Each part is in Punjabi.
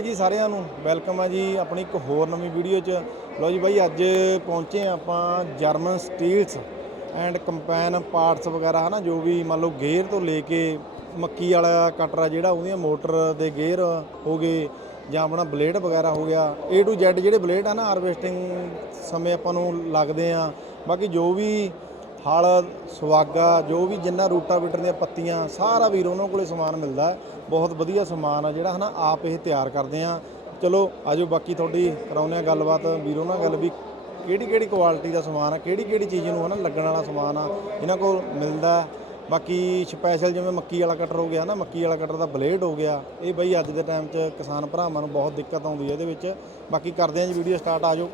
ਜੀ ਸਾਰਿਆਂ ਨੂੰ। ਵੈਲਕਮ ਆ ਜੀ ਆਪਣੀ ਇੱਕ ਹੋਰ ਨਵੀਂ ਵੀਡੀਓ 'ਚ। ਲਓ ਜੀ ਬਾਈ, ਅੱਜ ਪਹੁੰਚੇ ਹਾਂ ਆਪਾਂ ਜਰਮਨ ਸਟੀਲਸ ਐਂਡ ਕੰਪੈਨ ਪਾਰਟਸ ਵਗੈਰਾ, ਹਨਾ, ਜੋ ਵੀ ਮੰਨ ਲਓ ਗੇਅਰ ਤੋਂ ਲੈ ਕੇ ਮੱਕੀ ਵਾਲਾ ਕਟਰ ਆ ਜਿਹੜਾ, ਉਹਦੀਆਂ ਮੋਟਰ ਦੇ ਗੇਅਰ ਹੋ ਗਏ ਜਾਂ ਆਪਣਾ ਬਲੇਡ ਵਗੈਰਾ ਹੋ ਗਿਆ। A to Z ਜਿਹੜੇ ਬਲੇਡ ਆ ਨਾ ਹਾਰਵੈਸਟਿੰਗ ਸਮੇਂ ਆਪਾਂ ਨੂੰ ਲੱਗਦੇ ਆ। ਬਾਕੀ ਜੋ ਵੀ ਹਲ ਸੁਆਗਾ ਜੋ ਵੀ ਜਿੰਨਾ ਰੂਟਾਵੀਟਰ ਦੀਆਂ ਪੱਤੀਆਂ, ਸਾਰਾ ਵੀਰ ਉਹਨਾਂ ਕੋਲੇ ਸਮਾਨ ਮਿਲਦਾ ਬਹੁਤ ਵਧੀਆ ਸਮਾਨ ਆ ਜਿਹੜਾ, ਹਨਾ, ਆਪ ਇਹ ਤਿਆਰ ਕਰਦੇ ਆ। ਚਲੋ, ਆਜੋ ਬਾਕੀ ਤੁਹਾਡੀ ਕਰਾਉਂਦੇ ਆ ਗੱਲਬਾਤ। ਵੀਰੋ ਨਾਲ ਗੱਲ ਵੀ ਕਿਹੜੀ ਕਿਹੜੀ ਕੁਆਲਿਟੀ ਦਾ ਸਮਾਨ ਆ ਕਿਹੜੀ ਕਿਹੜੀ ਚੀਜ਼ ਨੂੰ, ਹਨਾ, ਲੱਗਣ ਵਾਲਾ ਸਮਾਨ ਆ ਇਹਨਾਂ ਕੋਲ ਮਿਲਦਾ ਬਾਕੀ ਸਪੈਸ਼ਲ ਜਿਵੇਂ ਮੱਕੀ ਵਾਲਾ ਕਟਰ ਹੋ ਗਿਆ ਨਾ ਮੱਕੀ ਵਾਲਾ ਕਟਰ ਦਾ ਬਲੇਡ ਹੋ ਗਿਆ। ਇਹ ਬਈ ਅੱਜ ਦੇ ਟਾਈਮ 'ਚ ਕਿਸਾਨ ਭਰਾਵਾਂ ਨੂੰ ਬਹੁਤ ਦਿੱਕਤ ਆਉਂਦੀ ਹੈ ਇਹਦੇ ਵਿੱਚ। ਬਾਕੀ ਕਰਦੇ ਆ ਜੀ ਵੀਡੀਓ ਸਟਾਰਟ ਆਜੋ।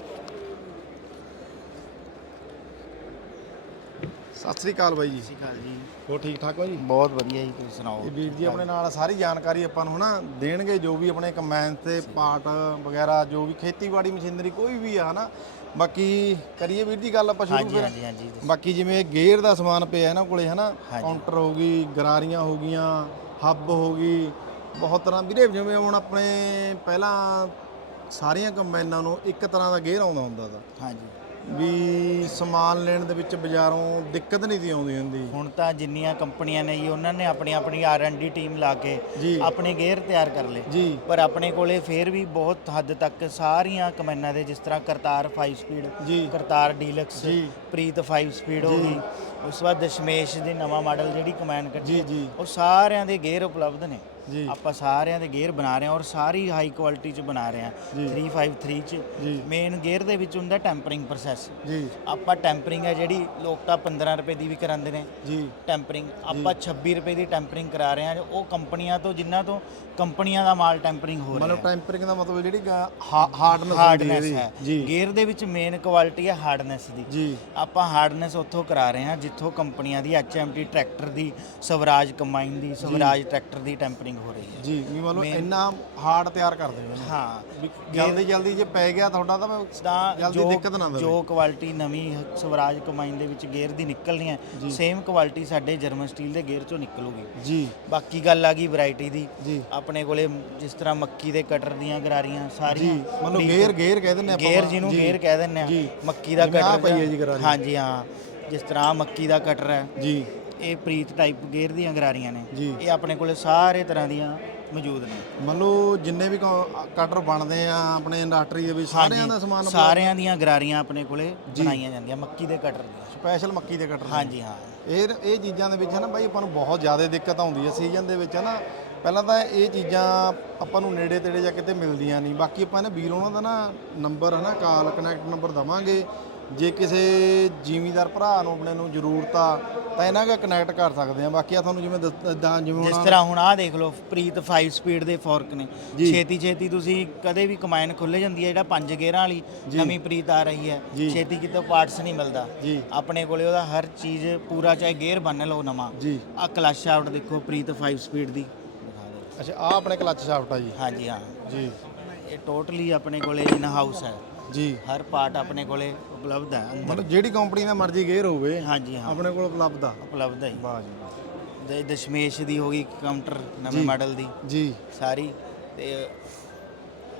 ਸਤਿ ਸ੍ਰੀ ਅਕਾਲ ਬਾਈ ਜੀ। ਸਤਿ ਸ਼੍ਰੀ ਅਕਾਲ ਜੀ। ਹੋ ਠੀਕ ਠਾਕ ਹੋ ਜੀ? ਬਹੁਤ ਵਧੀਆ ਜੀ ਤੁਸੀਂ ਸੁਣਾਓ? ਇਹ ਵੀਰ ਜੀ ਆਪਣੇ ਨਾਲ ਸਾਰੀ ਜਾਣਕਾਰੀ ਆਪਾਂ ਨੂੰ ਹਨਾ ਦੇਣਗੇ ਜੋ ਵੀ ਆਪਣੇ ਕੰਬਾਈਨ ਤੇ ਪਾਰਟ ਵਗੈਰਾ ਜੋ ਵੀ ਖੇਤੀਬਾੜੀ ਮਸ਼ੀਨਰੀ ਕੋਈ ਵੀ ਆ ਹਨਾ। ਬਾਕੀ ਕਰੀਏ ਵੀਰ ਜੀ ਗੱਲ ਆਪਾਂ ਸ਼ੁਰੂ ਹਾਂਜੀ ਹਾਂਜੀ ਹਾਂਜੀ ਬਾਕੀ ਜਿਵੇਂ ਗੇਅਰ ਦਾ ਸਮਾਨ ਪਿਆ ਇਹਨਾਂ ਕੋਲੇ ਹਨਾ ਕਾਊਂਟਰ ਹੋ ਗਈ ਗਰਾਰੀਆਂ ਹੋ ਗਈਆਂ ਹੱਬ ਹੋ ਗਈ ਬਹੁਤ ਤਰ੍ਹਾਂ ਵੀਰੇ ਜਿਵੇਂ ਹੁਣ ਆਪਣੇ ਪਹਿਲਾਂ ਸਾਰੀਆਂ ਕੰਬਾਈਨਾਂ ਨੂੰ ਇੱਕ ਤਰ੍ਹਾਂ ਦਾ ਗੇਅਰ ਆਉਂਦਾ ਹੁੰਦਾ ਦਾ ਹਾਂਜੀ। ਵੀ ਸਮਾਨ ਲੈਣ ਦੇ ਵਿੱਚ ਬਾਜ਼ਾਰੋਂ ਦਿੱਕਤ ਨਹੀਂ ਸੀ ਆਉਂਦੀ ਹੁੰਦੀ। ਹੁਣ ਤਾਂ ਜਿੰਨੀਆਂ ਕੰਪਨੀਆਂ ਨੇ ਜੀ ਉਹਨਾਂ ਨੇ ਆਪਣੀ ਆਪਣੀ ਆਰ&ਡੀ ਟੀਮ ਲਾ ਕੇ ਜੀ। ਆਪਣੇ ਗੇਅਰ ਤਿਆਰ ਕਰ ਲਏ। ਜੀ। ਪਰ ਆਪਣੇ ਕੋਲੇ ਫੇਰ ਵੀ ਬਹੁਤ ਹੱਦ ਤੱਕ ਸਾਰੀਆਂ ਕਮੈਨਾਂ ਦੇ ਜਿਸ ਤਰ੍ਹਾਂ ਕਰਤਾਰ 5 ਸਪੀਡ ਜੀ। ਕਰਤਾਰ ਡੀਲਕਸ ਜੀ। ਪ੍ਰੀਤ 5 ਸਪੀਡ ਹੋ ਗਈ ਉਸ ਤੋਂ ਬਾਅਦ ਦਸ਼ਮੇਸ਼ ਦੇ ਨਵਾਂ ਮਾਡਲ ਜਿਹੜੀ ਕਮੈਨ ਕੱਢੀ ਜੀ ਜੀ। ਉਹ ਸਾਰਿਆਂ ਦੇ ਗੇਅਰ ਉਪਲਬਧ ਨੇ। ਜੀ। ਆਪਾਂ ਸਾਰਿਆਂ ਦੇ ਗੇਅਰ ਬਣਾ ਰਹੇ ਹਾਂ ਔਰ ਸਾਰੀ ਹਾਈ ਕੁਆਲਿਟੀ ਚ ਬਣਾ ਰਹੇ ਹਾਂ। ਜੀ। 353 ਚ। ਮੇਨ ਗੇਅਰ ਦੇ ਵਿੱਚ ਹੁੰਦਾ ਟੈਂਪਰਿੰਗ ਪ੍ਰੋਸੈਸ ਜੀ। ਆਪਾਂ ਟੈਂਪਰਿੰਗ ਹੈ ਜਿਹੜੀ ਲੋਕ ਤਾਂ 15 ਰੁਪਏ ਦੀ ਵੀ ਕਰਾਉਂਦੇ ਨੇ। ਜੀ। ਟੈਂਪਰਿੰਗ ਆਪਾਂ 26 ਰੁਪਏ ਦੀ ਟੈਂਪਰਿੰਗ ਕਰਾ ਰਹੇ ਹਾਂ। ਉਹ ਕੰਪਨੀਆਂ ਤੋਂ ਜਿਨ੍ਹਾਂ ਤੋਂ ਕੰਪਨੀਆਂ ਦਾ ਮਾਲ ਟੈਂਪਰਿੰਗ ਹੋ ਰਿਹਾ ਮਤਲਬ ਟੈਂਪਰਿੰਗ ਦਾ ਮਤਲਬ ਜਿਹੜੀ ਹਾਰਡਨੈਸ ਹਾਰਡਨੈਸ ਹੈ ਜੀ। ਗੇਅਰ ਦੇ ਵਿੱਚ ਮੇਨ ਕੁਆਲਿਟੀ ਹੈ ਹਾਰਡਨੈਸ ਦੀ। ਜੀ। ਆਪਾਂ ਹਾਰਡਨੈਸ ਉੱਥੋਂ ਕਰਾ ਰਹੇ ਹਾਂ ਜਿੱਥੋਂ ਕੰਪਨੀਆਂ ਦੀ ਐਚਐਮਟੀ ਟਰੈਕਟਰ ਦੀ ਸਵਰਾਜ ਕੰਬਾਈਨ ਦੀ ਸਵਰਾਜ ਟਰੈਕਟਰ ਦੀ ਟੈਂਪਰਿੰਗ ਹੋ ਰਹੀ ਹੈ। ਜੀ ਵੀ ਮੰਨ ਲਓ ਇੰਨਾ ਹਾਰਡ ਤਿਆਰ ਕਰਦੇ ਹੋ ਇਹਨੂੰ। ਹਾਂ ਜਲਦੀ ਜਲਦੀ ਜੇ ਪੈ ਗਿਆ ਤੁਹਾਡਾ ਤਾਂ ਮੈਂ ਜਲਦੀ ਦਿੱਕਤ ਨਾ ਆਵੇ। ਜੋ ਕੁਆਲਿਟੀ ਨਵੀਂ ਸਵਰਾਜ ਕੰਬਾਈਨ ਦੇ ਵਿੱਚ ਗੇਅਰ ਦੀ ਨਿਕਲਣੀ ਹੈ ਸੇਮ ਕੁਆਲਿਟੀ ਸਾਡੇ ਜਰਮਨ ਸਟੀਲ ਦੇ ਗੇਅਰ ਚੋਂ ਨਿਕਲੂਗੀ। ਜੀ। ਬਾਕੀ ਗੱਲ ਆ ਗਈ ਵੈਰਾਈਟੀ ਦੀ। ਜੀ। ਆਪਣੇ ਕੋਲੇ ਜਿਸ ਤਰ੍ਹਾਂ ਮੱਕੀ ਦੇ ਕਟਰ ਦੀਆਂ ਗਰਾਰੀਆਂ ਸਾਰੀਆਂ ਮੰਨ ਲਓ ਗੇਅਰ ਗੇਅਰ ਕਹਿੰਦੇ ਨੇ ਆਪਾਂ। ਗੇਅਰ ਜਿਹਨੂੰ ਗੇਅਰ ਕਹਿ ਦਿੰਦੇ ਆ। ਮੱਕੀ ਦਾ ਕਟਰ। ਹਾਂਜੀ ਹਾਂ। ਜਿਸ ਤਰ੍ਹਾਂ ਮੱਕੀ ਦਾ ਕਟਰ ਹੈ। ਜੀ। ਇਹ ਪ੍ਰੀਤ ਟਾਈਪ ਗੇਅਰ ਦੀਆਂ ਗਰਾਰੀਆਂ ਨੇ। ਜੀ। ਇਹ ਆਪਣੇ ਕੋਲੇ ਸਾਰੇ ਤਰ੍ਹਾਂ ਦੀਆਂ ਮੌਜੂਦ ਨੇ। ਮੰਨ ਲਓ ਜਿੰਨੇ ਵੀ ਕਟਰ ਬਣਦੇ ਆ ਆਪਣੇ ਇੰਡਸਟਰੀ ਦੇ ਵਿੱਚ ਸਾਰਿਆਂ ਦਾ ਸਮਾਨ ਸਾਰਿਆਂ ਦੀਆਂ ਗਰਾਰੀਆਂ ਆਪਣੇ ਕੋਲੇ ਬਣਾਈਆਂ ਜਾਂਦੀਆਂ ਮੱਕੀ ਦੇ ਕਟਰ ਦੀਆਂ। ਸਪੈਸ਼ਲ ਮੱਕੀ ਦੇ ਕਟਰ ਹਾਂਜੀ ਹਾਂ। ਇਹ ਇਹ ਚੀਜ਼ਾਂ ਦੇ ਵਿੱਚ ਹੈ ਨਾ ਬਾਈ ਆਪਾਂ ਨੂੰ ਬਹੁਤ ਜ਼ਿਆਦਾ ਦਿੱਕਤ ਆਉਂਦੀ ਹੈ ਸੀਜ਼ਨ ਦੇ ਵਿੱਚ ਹੈ ਨਾ। ਪਹਿਲਾਂ ਤਾਂ ਇਹ ਚੀਜ਼ਾਂ ਆਪਾਂ ਨੂੰ ਨੇੜੇ ਤੇੜੇ ਜਾਂ ਕਿਤੇ ਮਿਲਦੀਆਂ ਨਹੀਂ। ਬਾਕੀ ਆਪਾਂ ਨੇ ਵੀਰ ਉਹਨਾਂ ਦਾ ਨਾ ਨੰਬਰ ਹੈ ਨਾ ਕਾਲ ਕਨੈਕਟ ਨੰਬਰ ਦਵਾਂਗੇ। ਜੇ ਕਿਸੇ ਜ਼ਿਮੀਦਾਰ ਭਰਾ ਨੂੰ ਆਪਣੇ ਨੂੰ ਜ਼ਰੂਰਤ ਆ ਤਾਂ ਇਹਨਾਂ ਦਾ ਕਨੈਕਟ ਕਰ ਸਕਦੇ ਆ। ਬਾਕੀ ਆ ਤੁਹਾਨੂੰ ਜਿਵੇਂ ਦੱਸ- ਏਦਾਂ ਜਿਵੇਂ ਜਿਸ ਤਰ੍ਹਾਂ ਹੁਣ ਆਹ ਦੇਖ ਲਓ ਪ੍ਰੀਤ 5 ਸਪੀਡ ਦੇ ਫੋਰਕ ਨੇ। ਛੇਤੀ ਛੇਤੀ ਤੁਸੀਂ ਕਦੇ ਵੀ ਕਮਾਇਨ ਖੁੱਲੇ ਜਾਂਦੀ ਹੈ ਜਿਹੜਾ ਪੰਜ ਗੇਅਰਾਂ ਵਾਲੀ ਨਵੀਂ ਪ੍ਰੀਤ ਆ ਰਹੀ ਹੈ। ਛੇਤੀ ਕਿਤੇ ਪਾਰਟਸ ਨਹੀਂ ਮਿਲਦਾ। ਆਪਣੇ ਕੋਲੇ ਉਹਦਾ ਹਰ ਚੀਜ਼ ਪੂਰਾ ਚਾਹੇ ਗੇਅਰ ਬੰਨ ਲਓ ਨਵਾਂ। ਆ ਕਲਚ ਆਊਟ ਦੇਖੋ ਪ੍ਰੀਤ 5 ਸਪੀਡ ਦੀ। ਅੱਛਾ ਆ ਆਪਣੇ ਕਲੱਚ ਸ਼ਾਫਟ ਆ ਜੀ। ਹਾਂਜੀ ਹਾਂ। ਜੀ। ਇਹ ਟੋਟਲੀ ਆਪਣੇ ਕੋਲੇ ਇਨ ਹਾਊਸ ਹੈ। ਜੀ। ਹਰ ਪਾਰਟ ਆਪਣੇ ਕੋਲੇ ਉਪਲਬਧ ਹੈ ਅੰਦਰ। ਮਤਲਬ ਜਿਹੜੀ ਕੰਪਨੀ ਦਾ ਮਰਜ਼ੀ ਗੇਅਰ ਹੋਵੇ ਹਾਂਜੀ ਹਾਂ। ਆਪਣੇ ਕੋਲ ਉਪਲਬਧ ਆ। ਉਪਲਬਧ ਹੈ ਜੀ। ਵਾਹ ਜੀ ਦੇ ਦਸ਼ਮੇਸ਼ ਦੀ ਹੋ ਗਈ ਕਾਊਂਟਰ ਨਵੇਂ ਮਾਡਲ ਦੀ। ਜੀ। ਸਾਰੀ। ਤੇ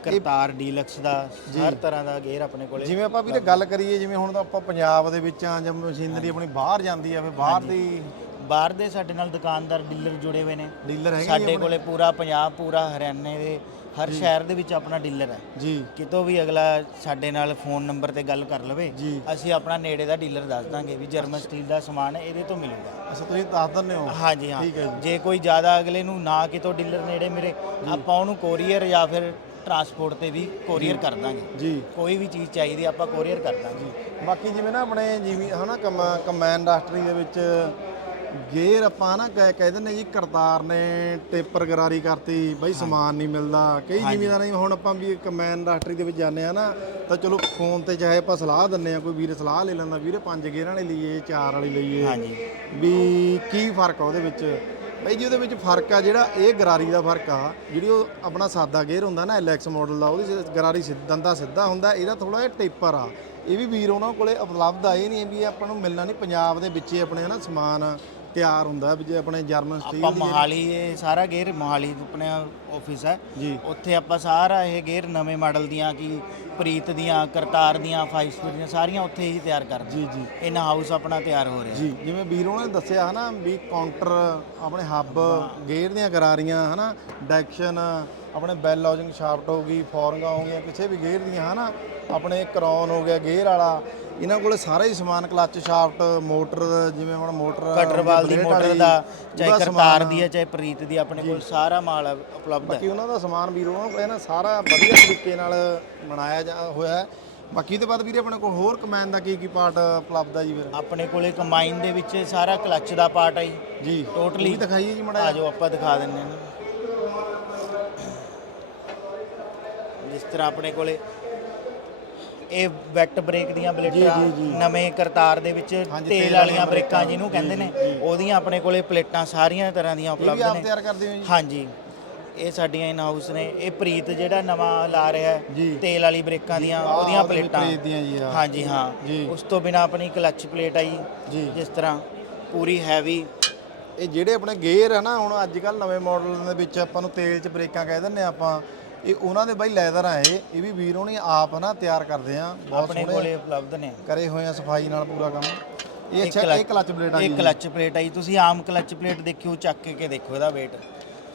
ਕਰਤਾਰ ਡੀਲਕਸ ਦਾ ਹਰ ਤਰ੍ਹਾਂ ਦਾ ਗੇਅਰ ਆਪਣੇ ਕੋਲੇ। ਜਿਵੇਂ ਆਪਾਂ ਵੀਰੇ ਗੱਲ ਕਰੀਏ ਜਿਵੇਂ ਹੁਣ ਤਾਂ ਆਪਾਂ ਪੰਜਾਬ ਦੇ ਵਿੱਚ ਆ ਜਾਂ ਮਸ਼ੀਨਰੀ ਆਪਣੀ ਬਾਹਰ ਜਾਂਦੀ ਆ ਫਿਰ ਬਾਹਰ ਦੀ ਬਾਹਰ ਦੇ ਸਾਡੇ ਨਾਲ ਦੁਕਾਨਦਾਰ ਡੀਲਰ ਜੁੜੇ ਹੋਏ ਨੇ। ਡੀਲਰ ਹੈਗੇ ਸਾਡੇ ਕੋਲੇ ਪੂਰਾ ਪੰਜਾਬ ਪੂਰਾ ਹਰਿਆਣੇ ਦੇ ਹਰ ਸ਼ਹਿਰ ਦੇ ਵਿੱਚ ਆਪਣਾ ਡੀਲਰ ਹੈ। ਜੀ। ਕਿਤੋਂ ਵੀ ਅਗਲਾ ਸਾਡੇ ਨਾਲ ਫੋਨ ਨੰਬਰ ਤੇ ਗੱਲ ਕਰ ਲਵੇ ਜੀ। ਅਸੀਂ ਆਪਣਾ ਨੇੜੇ ਦਾ ਡੀਲਰ ਦੱਸ ਦਾਂਗੇ ਵੀ ਜਰਮਨ ਸਟੀਲ ਦਾ ਸਮਾਨ ਇਹਦੇ ਤੋਂ ਮਿਲੂਗਾ। ਅੱਛਾ ਤੁਸੀਂ ਦੱਸ ਦਿੰਦੇ ਹੋ? ਹਾਂਜੀ ਹਾਂ। ਠੀਕ ਹੈ ਜੀ। ਜੇ ਕੋਈ ਜ਼ਿਆਦਾ ਅਗਲੇ ਨੂੰ ਨਾ ਕਿਤੋਂ ਡੀਲਰ ਨੇੜੇ ਮਿਲੇ ਆਪਾਂ ਉਹਨੂੰ ਕੋਰੀਅਰ ਜਾਂ ਫਿਰ ਟਰਾਂਸਪੋਰਟ ਤੇ ਵੀ ਕੋਰੀਅਰ ਕਰ ਦਾਂਗੇ। ਜੀ। ਕੋਈ ਵੀ ਚੀਜ਼ ਚਾਹੀਦੀ ਆਪਾਂ ਕੋਰੀਅਰ ਕਰ ਦਾਂਗੇ। ਬਾਕੀ ਜਿਵੇਂ ਨਾ ਆਪਣੇ ਜਿਵੇਂ ਹਨਾ ਕੰਬਾਈਨ ਇੰਡਸਟਰੀ ਦੇ ਵਿੱਚ ਗੇਅਰ ਆਪਾਂ ਨਾ ਕਹਿ ਕਹਿ ਦਿੰਦੇ ਜੀ ਕਰਤਾਰ ਨੇ ਟੇਪਰ ਗਰਾਰੀ ਕਰਤੀ ਬਈ ਸਮਾਨ ਨਹੀਂ ਮਿਲਦਾ। ਕਈ ਜ਼ਿਮੀਦਾਰਾਂ ਹੁਣ ਆਪਾਂ ਵੀ ਕੰਬਾਈਨ ਇੰਡਸਟਰੀ ਦੇ ਵਿੱਚ ਜਾਂਦੇ ਆ ਨਾ ਤਾਂ ਚਲੋ ਫੋਨ ਤੇ ਚਾਹੇ ਆਪਾਂ ਸਲਾਹ ਦਿੰਨੇ ਆ ਕੋਈ ਵੀਰ ਸਲਾਹ ਲੈ ਲੈਂਦਾ ਵੀਰੇ ਪੰਜ ਗੇਅਰਾਂ ਵਾਲੀ ਲਈਏ ਚਾਰ ਵਾਲੀ ਲਈਏ। ਹਾਂਜੀ। ਵੀ ਕੀ ਫ਼ਰਕ ਆ ਉਹਦੇ ਵਿੱਚ? ਬਈ ਜੀ ਉਹਦੇ ਵਿੱਚ ਫ਼ਰਕ ਆ ਜਿਹੜਾ ਇਹ ਗਰਾਰੀ ਦਾ ਫ਼ਰਕ ਆ ਜਿਹੜੀ ਉਹ ਆਪਣਾ ਸਾਦਾ ਗੇਅਰ ਹੁੰਦਾ ਨਾ ਐਲਐਕਸ ਮਾਡਲ ਦਾ ਉਹਦੀ ਗਰਾਰੀ ਸਿੱਧਾ ਦੰਦਾ ਸਿੱਧਾ ਹੁੰਦਾ ਇਹਦਾ ਥੋੜਾ ਜਿਹਾ ਟੇਪਰ ਆ। ਇਹ ਵੀ ਵੀਰ ਉਹਨਾਂ ਕੋਲੇ ਉਪਲਬਧ ਆ ਇਹ ਨਹੀਂ ਵੀ ਆਪਾਂ ਨੂੰ ਮਿਲਣਾ ਨਹੀਂ ਪੰਜਾਬ ਦੇ ਵਿੱਚ ਹੀ ਆਪਣੇ ਹਨਾ ਸਮਾਨ ਤਿਆਰ ਹੁੰਦਾ ਵੀ ਜੇ ਆਪਣੇ ਜਰਮਨ ਸਟੀਲ ਆਪਾਂ ਮੋਹਾਲੀ ਇਹ ਸਾਰਾ ਗੇਅਰ ਮੋਹਾਲੀ ਆਪਣੇ ਆਫਿਸ ਹੈ। ਜੀ। ਉੱਥੇ ਆਪਾਂ ਸਾਰਾ ਇਹ ਗੇਅਰ ਨਵੇਂ ਮਾਡਲ ਦੀਆਂ ਕੀ ਪ੍ਰੀਤ ਦੀਆਂ ਕਰਤਾਰ ਦੀਆਂ 5 ਸਪੀਡ ਦੀਆਂ ਸਾਰੀਆਂ ਉੱਥੇ ਹੀ ਤਿਆਰ ਕਰਦੇ ਜੀ ਜੀ। ਇਨ ਹਾਊਸ ਆਪਣਾ ਤਿਆਰ ਹੋ ਰਿਹਾ। ਜੀ ਜਿਵੇਂ ਵੀਰੋਂ ਨੇ ਦੱਸਿਆ ਹਨਾ ਵੀ ਕਾਊਂਟਰ ਆਪਣੇ ਹੱਬ ਗੇਅਰ ਦੀਆਂ ਗਰਾਰੀਆਂ ਹਨਾ ਡੈਕਸ਼ਨ ਆਪਣੇ ਬੈਲ ਲੌਜਿੰਗ ਸ਼ਾਫਟ ਹੋ ਗਈ ਫੋਰਿੰਗਾਂ ਹੋ ਗਈਆਂ ਕਿਸੇ ਵੀ ਗੇਅਰ ਦੀਆਂ ਹਨਾ ਆਪਣੇ ਕਰੌਨ ਹੋ ਗਿਆ ਗੇਅਰ ਵਾਲਾ ਇਹਨਾਂ ਕੋਲੇ ਸਾਰਾ ਹੀ ਸਮਾਨ ਕਲੱਚ ਸ਼ਾਫਟ ਮੋਟਰ ਜਿਵੇਂ ਹੁਣ ਮੋਟਰ ਕਟਰਵਾਲ ਦੀ ਮੋਟਰ ਦਾ ਚਾਹੇ ਕਰਤਾਰ ਦੀ ਹੈ ਚਾਹੇ ਪ੍ਰੀਤ ਦੀ ਆਪਣੇ ਕੋਲ ਸਾਰਾ ਮਾਲ ਉਪਲਬਧ ਹੈ। ਬਾਕੀ ਉਹਨਾਂ ਦਾ ਸਮਾਨ ਵੀਰੋਂ ਕੋਲੇ ਨਾ ਸਾਰਾ ਵਧੀਆ ਤਰੀਕੇ ਨਾਲ ਬਣਾਇਆ ਜਾ ਹੋਇਆ ਹੈ। ਬਾਕੀ ਤੇ ਬਾਅਦ ਵੀਰੇ ਆਪਣੇ ਕੋਲ ਹੋਰ ਕਮੈਨ ਦਾ ਕੀ ਕੀ ਪਾਰਟ ਉਪਲਬਧ ਹੈ ਜੀ ਫਿਰ? ਆਪਣੇ ਕੋਲੇ ਕੰਬਾਈਨ ਦੇ ਵਿੱਚ ਸਾਰਾ ਕਲੱਚ ਦਾ ਪਾਰਟ ਹੈ ਜੀ। ਵੀ ਦਿਖਾਈਏ ਜੀ ਮੜਾ ਆ ਜਾਓ ਆਪਾਂ ਦਿਖਾ ਦਿੰਨੇ ਹਾਂ। ਜਿਸ ਤਰ੍ਹਾਂ ਆਪਣੇ ਕੋਲੇ ਇਹ ਵੈਕਟ ਬ੍ਰੇਕ ਦੀਆਂ ਜੀ। ਨਵੇਂ ਕਰਤਾਰ ਦੇ ਵਿੱਚ ਤੇਲ ਵਾਲੀਆਂ ਬ੍ਰੇਕਾਂ ਜਿਹਨੂੰ ਕਹਿੰਦੇ ਨੇ। ਉਹਦੀਆਂ ਆਪਣੇ ਕੋਲੇ ਪਲੇਟਾਂ ਸਾਰੀਆਂ ਤਰ੍ਹਾਂ ਦੀਆਂ ਉਪਲਬਧ ਨੇ ਤਿਆਰ ਕਰਦੇ ਹੋ ਜੀ ਹਾਂਜੀ ਇਹ ਸਾਡੀਆਂ ਇਨ ਹਾਊਸ ਨੇ ਇਹ ਪ੍ਰੀਤ ਜਿਹੜਾ ਨਵਾਂ ਲਾ ਰਿਹਾ। ਹੈ ਤੇਲ ਵਾਲੀ ਬ੍ਰੇਕਾਂ ਦੀਆਂ ਉਹਦੀਆਂ ਪਲੇਟਾਂ। ਹਾਂਜੀ ਹਾਂ। ਉਸ ਤੋਂ ਬਿਨਾ ਆਪਣੀ ਕਲੱਚ ਪਲੇਟ ਆਈ। ਜਿਸ ਤਰ੍ਹਾਂ ਪੂਰੀ ਹੈਵੀ ਇਹ ਜਿਹੜੇ ਆਪਣੇ ਗੇਅਰ ਆ ਨਾ ਹੁਣ ਅੱਜ ਕੱਲ ਨਵੇਂ ਮਾਡਲ ਦੇ ਵਿੱਚ ਆਪਾਂ ਨੂੰ ਤੇਲ 'ਚ ਬ੍ਰੇਕਾਂ ਕਹਿ ਦਿੰਦੇ ਆ ਆਪਾਂ ਇਹ ਉਹਨਾਂ ਦੇ ਬਾਈ ਲੈਦਰ ਆ ਇਹ। ਇਹ ਵੀ ਵੀਰ ਹੋਣੀ ਆਪ ਨਾ ਤਿਆਰ ਕਰਦੇ ਆ। ਬਹੁਤ ਆਪਣੇ ਸੋਹਣੇ ਕੋਲੇ ਉਪਲਬਧ ਨੇ। ਕਰੇ ਹੋਏ ਆ ਸਫ਼ਾਈ ਨਾਲ ਪੂਰਾ ਕੰਮ। ਇਹ ਅੱਛਾ ਇਹ ਕਲਚ ਪਲੇਟ ਆ ਇਹ ਕਲੱਚ ਪਲੇਟ ਆਈ ਤੁਸੀਂ ਆਮ ਕਲੱਚ ਪਲੇਟ ਦੇਖਿਓ ਚੱਕ ਕੇ ਕੇ ਦੇਖੋ ਇਹਦਾ weight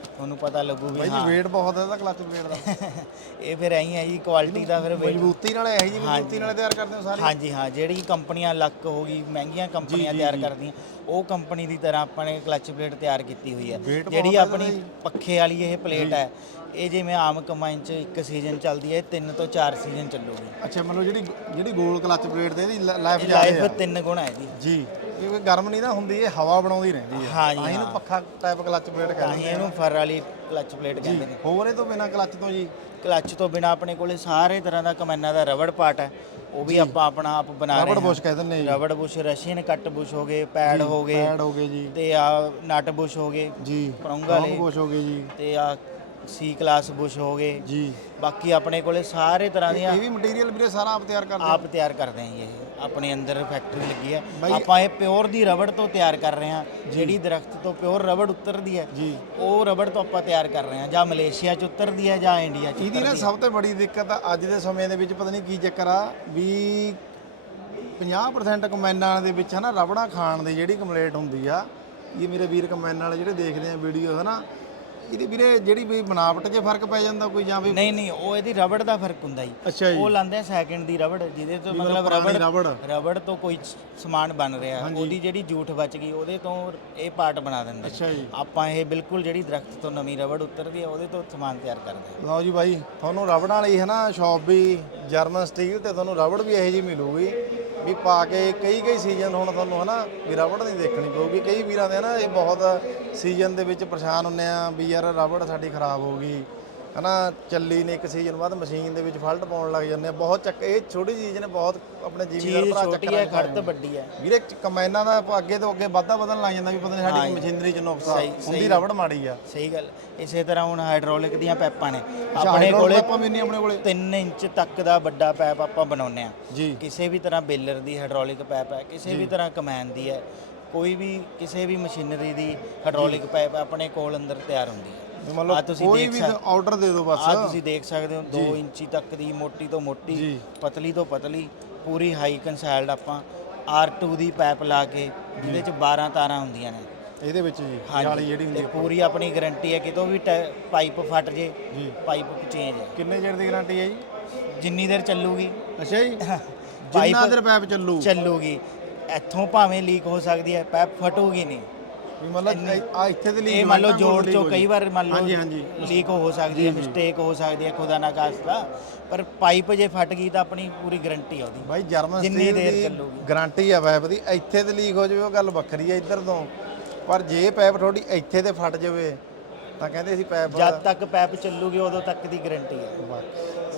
ਤੁਹਾਨੂੰ ਪਤਾ ਲੱਗੂ ਵੀ ਹਾਂ ਜੀ weight ਬਹੁਤ ਹੈ ਇਹਦਾ ਕਲਚ ਪਲੇਟ ਦਾ। ਇਹ ਫਿਰ ਐਂ ਹੈ ਜੀ ਕੁਆਲਿਟੀ ਦਾ ਫਿਰ weight ਮਜ਼ਬੂਤੀ ਨਾਲ ਇਹੋ ਜੀ ਮਜ਼ਬੂਤੀ ਨਾਲ ਤਿਆਰ ਕਰਦੇ ਹੋ ਸਾਰੇ? ਹਾਂਜੀ ਹਾਂ ਜਿਹੜੀ ਕੰਪਨੀਆਂ ਲੱਕ ਹੋ ਗਈ ਮਹਿੰਗੀਆਂ ਕੰਪਨੀਆਂ ਤਿਆਰ ਕਰਦੀਆਂ ਉਹ ਕੰਪਨੀ ਦੀ ਤਰ੍ਹਾਂ ਆਪਾਂ ਨੇ ਕਲੱਚ ਪਲੇਟ ਤਿਆਰ ਕੀਤੀ ਹੋਈ ਹੈ। Weight ਜਿਹੜੀ ਬਹੁਤ ਹੈ ਆਪਣੀ ਪੱਖੇ ਵਾਲੀ ਇਹ ਪਲੇਟ ਹੈ ਇਹ ਜਿਵੇਂ ਆਮ ਕੰਬਾਈਨ ਚ ਇੱਕ ਸੀਜ਼ਨ ਚੱਲਦੀ ਹੈ ਇਹ ਤਿੰਨ ਤੋਂ ਚਾਰ ਸੀਜ਼ਨ ਚੱਲੂਗੀ। ਅੱਛਾ ਮਤਲਬ ਜਿਹੜੀ ਜਿਹੜੀ ਗੋਲ ਕਲਚ ਪਲੇਟ ਤੇ ਇਹਦੀ ਲਾਈਫ ਜ਼ਿਆਦਾ ਲਾਈਫ ਹੈ ਤਿੰਨ ਗੁਣਾ ਹੈ ਜੀ। ਜੀ। ਕੋਈ ਗਰਮ ਨਹੀਂ ਨਾ ਹੁੰਦੀ ਇਹ ਹਵਾ ਬਣਾਉਂਦੀ ਰਹਿੰਦੀ ਹੈ। ਹਾਂ ਜੀ, ਤਾਂ ਇਹਨੂੰ ਹਾਂ। ਪੱਖਾ ਟਾਈਪ ਕਲਚ ਪਲੇਟ ਤਾਂ ਕਹਿੰਦੇ ਹੀ ਇਹਨੂੰ ਫਰ ਵਾਲੀ ਕਲੱਚ ਪਲੇਟ ਕਹਿੰਦੇ ਨੇ। ਹੋਰ ਇਹ ਤੋਂ ਬਿਨਾ ਕਲਚ ਤੋਂ ਜੀ। ਕਲੱਚ ਤੋਂ ਬਿਨਾ ਆਪਣੇ ਕੋਲੇ ਸਾਰੇ ਤਰ੍ਹਾਂ ਦਾ ਕਮੈਨਾ ਦਾ ਰਬੜ ਪਾਰਟ ਹੈ। ਉਹ ਵੀ ਆਪਾਂ ਆਪਣਾ ਆਪ ਬਣਾ ਰਹੇ ਰਬੜ ਬੁਸ਼ ਕਹਿ ਦਿੰਦੇ ਜੀ। Rubber bush Russian cut bush ਹੋ ਗਏ ਪੈਡ ਹੋ ਗਏ। ਪੈਡ ਹੋ ਗਏ ਜੀ। ਤੇ ਆ ਨਟ ਬੁਸ਼ ਹੋ ਗਏ। ਜੀ ਪ੍ਰੋਂਗ ਵਾਲੇ ਬੁਸ਼ ਹੋ ਗਏ ਜੀ। ਤੇ ਆ ਸੀ ਕਲਾਸ ਬੁਸ਼ ਹੋ ਗਏ। ਜੀ। ਬਾਕੀ ਆਪਣੇ ਕੋਲੇ ਸਾਰੇ ਤਰ੍ਹਾਂ ਦੀਆਂ ਇਹ ਵੀ ਮਟੀਰੀਅਲ ਵੀਰੇ ਸਾਰਾ ਆਪ ਤਿਆਰ ਕਰਦੇ ਆਪ ਤਿਆਰ ਕਰਦੇ ਹਾਂ ਜੀ ਇਹ। ਆਪਣੇ ਅੰਦਰ ਫੈਕਟਰੀ ਲੱਗੀ ਬਾਈ- ਆਪਾਂ ਇਹ ਪਿਓਰ ਦੀ ਰਬੜ ਤੋਂ ਤਿਆਰ ਕਰ ਰਹੇ ਹਾਂ। ਜਿਹੜੀ ਦਰਖਤ ਤੋਂ ਪਿਓਰ ਰਬੜ ਉਤਰਦੀ ਹੈ ਜੀ। ਉਹ ਰਬੜ ਤੋਂ ਆਪਾਂ ਤਿਆਰ ਕਰ ਰਹੇ ਹਾਂ। ਜਾਂ ਮਲੇਸ਼ੀਆ ਚ ਉਤਰਦੀ ਹੈ ਜਾਂ ਇੰਡੀਆ ਚ ਇਹਦੀ ਨਾ ਸਭ ਤੋਂ ਬੜੀ ਦਿੱਕਤ ਆ ਅੱਜ ਦੇ ਸਮੇਂ ਦੇ ਵਿੱਚ ਪਤਾ ਨਹੀਂ ਕੀ ਚੱਕਰ ਆ ਵੀ 50% ਕਮੈਨਾਂ ਦੇ ਵਿੱਚ ਹਨਾ ਰਬੜਾ ਖਾਣ ਦੀ ਜਿਹੜੀ ਕੰਪਲੇਂਟ ਹੁੰਦੀ ਆ ਇਹ ਮੇਰੇ ਵੀਰ ਕਮੈਨ ਵਾਲੇ ਜਿਹੜੇ ਦੇਖਦੇ ਆ ਵੀਡੀਓ ਹਨਾ ਇਹਦੀ ਵੀਰੇ ਜਿਹੜੀ ਵੀ ਬਣਾਵਟ 'ਚ ਫ਼ਰਕ ਪੈ ਜਾਂਦਾ ਕੋਈ ਜਾਂ ਵੀ ਨਹੀਂ ਨਹੀਂ ਉਹ ਇਹਦੀ ਰਬੜ ਦਾ ਫ਼ਰਕ ਹੁੰਦਾ ਜੀ। ਅੱਛਾ ਉਹ ਲਾਉਂਦੇ ਸੈਕਿੰਡ ਦੀ ਰਬੜ ਜਿਹਦੇ ਤੋਂ ਮਤਲਬ ਰਬੜ ਰਬੜ। ਤੋਂ ਕੋਈ ਸਮਾਨ ਬਣ ਰਿਹਾ। ਉਹਦੀ ਜਿਹੜੀ ਜੂਠ ਬਚ ਗਈ ਉਹਦੇ ਤੋਂ ਇਹ ਪਾਰਟ ਬਣਾ ਦਿੰਦੇ ਅੱਛਾ ਜੀ। ਆਪਾਂ ਇਹ ਬਿਲਕੁਲ ਜਿਹੜੀ ਦਰਖਤ ਤੋਂ ਨਵੀਂ ਰਬੜ ਉਤਰਦੀ ਹੈ ਉਹਦੇ ਤੋਂ ਸਮਾਨ ਤਿਆਰ ਕਰਦੇ ਲਓ ਜੀ ਬਾਈ ਤੁਹਾਨੂੰ ਰਬੜ ਵਾਲੀ ਹੈ ਨਾ ਸ਼ਾਪ ਵੀ ਜਰਮਨ ਸਟੀਲ ਤੇ ਤੁਹਾਨੂੰ ਰਬੜ ਵੀ ਇਹੋ ਜਿਹੀ ਮਿਲੂਗੀ। ਵੀ ਪਾ ਕੇ ਕਈ ਕਈ ਸੀਜ਼ਨ ਹੁਣ ਤੁਹਾਨੂੰ ਹਨਾ ਵੀ ਰਬੜ ਨਹੀਂ ਦੇਖਣੀ ਪਊਗੀ। ਕਈ ਵੀਰਾਂ ਦੇ ਨਾ ਇਹ ਬਹੁਤ ਸੀਜ਼ਨ ਦੇ ਵਿੱਚ ਪਰੇਸ਼ਾਨ ਹੁੰਨੇ ਆ ਵੀ ਯਾਰ ਰਬੜ ਸਾਡੀ ਖਰਾਬ ਹੋ ਗਈ। ਹਨਾ ਚੱਲੀ ਨੇ ਇੱਕ ਸੀਜ਼ਨ ਬਾਅਦ ਮਸ਼ੀਨ ਦੇ ਵਿੱਚ ਫਲਟ ਪਾਉਣ ਲੱਗ ਜਾਂਦੇ ਆ। ਬਹੁਤ ਚੱਕ ਇਹ ਛੋਟੀ ਚੀਜ਼ ਨੇ ਬਹੁਤ ਆਪਣੇ ਜੀਵੀਦਾਰ ਚੀਜ਼ ਭਰਾ ਛੋਟੀ ਹੈ ਖੜਤ ਵੱਡੀ ਹੈ। ਵੀਰੇ ਕੰਬਾਈਨਾਂ ਦਾ ਅੱਗੇ ਤੋਂ ਅੱਗੇ ਵਾਧਾ ਵਧਣ ਲੱਗ ਜਾਂਦਾ ਵੀ ਪਤਾ ਨਹੀਂ ਸਾਡੀ ਮਸ਼ੀਨਰੀ ਚ ਨੁਕਸਾ ਸਹੀ- ਹੁੰਦੀ ਰਬੜ ਮਾੜੀ ਆ। ਸਹੀ ਗੱਲ। ਇਸੇ ਤਰ੍ਹਾਂ ਹੁਣ ਹਾਈਡ੍ਰੋਲਿਕ ਦੀਆਂ ਪੈਪਾਂ ਨੇ। ਆਪਣੇ ਕੋਲੇ ਆਪਾਂ ਵੀ ਨਹੀਂ ਆਪਣੇ ਕੋਲੇ? 3 ਇੰਚ ਤੱਕ ਦਾ ਵੱਡਾ ਪੈਪ ਆਪਾਂ ਬਣਾਉਂਦੇ ਆ ਜੀ। ਕਿਸੇ ਵੀ ਤਰ੍ਹਾਂ ਬੇਲਰ ਦੀ ਹਾਈਡ੍ਰੋਲਿਕ ਪੈਪ ਹੈ ਕਿਸੇ ਵੀ ਤਰ੍ਹਾਂ ਕਮੈਨ ਦੀ ਹੈ ਕੋਈ ਵੀ ਕਿਸੇ ਵੀ ਮਸ਼ੀਨਰੀ ਦੀ ਹਾਈਡ੍ਰੋਲਿਕ ਪੈਪ ਆਪਣੇ ਕੋਲ ਅੰਦਰ ਤਿਆਰ ਹੁੰਦੀ ਹੈ। ਆਹ ਮਤਲਬ ਤੁਸੀਂ ਕੋਈ ਦੇਖ ਵੀ ਸਕ- ਆਰਡਰ ਦੇ ਦਿਓ ਬਸ। ਆ ਤੁਸੀਂ ਦੇਖ ਸਕਦੇ ਹੋ 2 ਇੰਚੀ ਤੱਕ ਦੀ ਮੋਟੀ ਤੋਂ ਮੋਟੀ ਜੀ। ਪਤਲੀ ਤੋਂ ਪਤਲੀ ਪੂਰੀ ਹਾਈ ਕੰਸਾਈਲਡ ਆਪਾਂ R2 ਦੀ ਪਾਈਪ ਲਾ ਕੇ ਜਿਹਦੇ ਚ 12 ਤਾਰਾਂ ਹੁੰਦੀਆਂ ਨੇ। ਇਹਦੇ ਵਿੱਚ ਜੀ ਜਾਲੀ ਜਿਹੜੀ ਹੁੰਦੀ ਤੇ ਪੂਰੀ। ਆਪਣੀ ਗਾਰੰਟੀ ਹੈ ਕਿਤੋਂ ਵੀ ਟੈ- ਪਾਈਪ ਫਟ ਜੇ ਜੀ। ਪਾਈਪ ਚੇਂਜ ਹੈ। ਕਿੰਨੇ ਚਿਰ ਦੀ ਗਾਰੰਟੀ ਹੈ ਜੀ? ਜਿੰਨੀ ਦੇਰ ਚੱਲੂਗੀ। ਅੱਛਾ ਜੀ। ਪਾਈਪ ਜਿੰਨਾ ਦੇਰ ਪੈਪ ਚੱਲੂ। ਚੱਲੂਗੀ। ਇੱਥੋਂ ਭਾਵੇਂ ਲੀਕ ਹੋ ਸਕਦੀ ਹੈ ਪੈਪ ਫਟੂਗੀ ਨਹੀਂ। ਵੀ ਮਤਲਬ ਆ ਇੱਥੇ ਤੇ ਲੀਕ ਇਹ ਮੰਨ ਲਓ ਜੋੜ ਚੋਂ ਕਈ ਵਾਰ ਮੰਨ ਹਾਂਜੀ ਲਓ ਹਾਂਜੀ ਲੀਕ ਹੋ ਸਕਦੀ ਹੈ ਮਿਸਟੇਕ ਹੋ ਸਕਦੀ ਹੈ ਖੁਦਾ ਨਾ ਖਾਸਤਾ। ਪਰ ਪਾਈਪ ਜੇ ਫਟ ਗਈ ਤਾਂ ਆਪਣੀ ਪੂਰੀ ਗਾਰੰਟੀ ਆ ਉਹਦੀ। ਬਾਈ ਜਰਮਨ ਜਿੰਨੀ ਸਟੀਲ ਦੇਰ ਦੀ ਚੱਲੂਗੀ। ਗਾਰੰਟੀ ਆ ਪੈਪ ਦੀ। ਇੱਥੇ ਤੇ ਲੀਕ ਹੋ ਜਾਵੇ ਉਹ ਗੱਲ ਵੱਖਰੀ ਹੈ ਇੱਧਰ ਤੋਂ। ਪਰ ਜੇ ਪੈਪ ਥੋੜੀ ਇੱਥੇ ਤੇ ਫਟ ਜਾਵੇ ਤਾਂ ਕਹਿੰਦੇ ਅਸੀਂ ਪੈਪ ਜਦ ਤੱਕ ਪੈਪ ਚੱਲੂਗੀ ਉਦੋਂ ਤੱਕ ਦੀ ਗਾਰੰਟੀ ਹੈ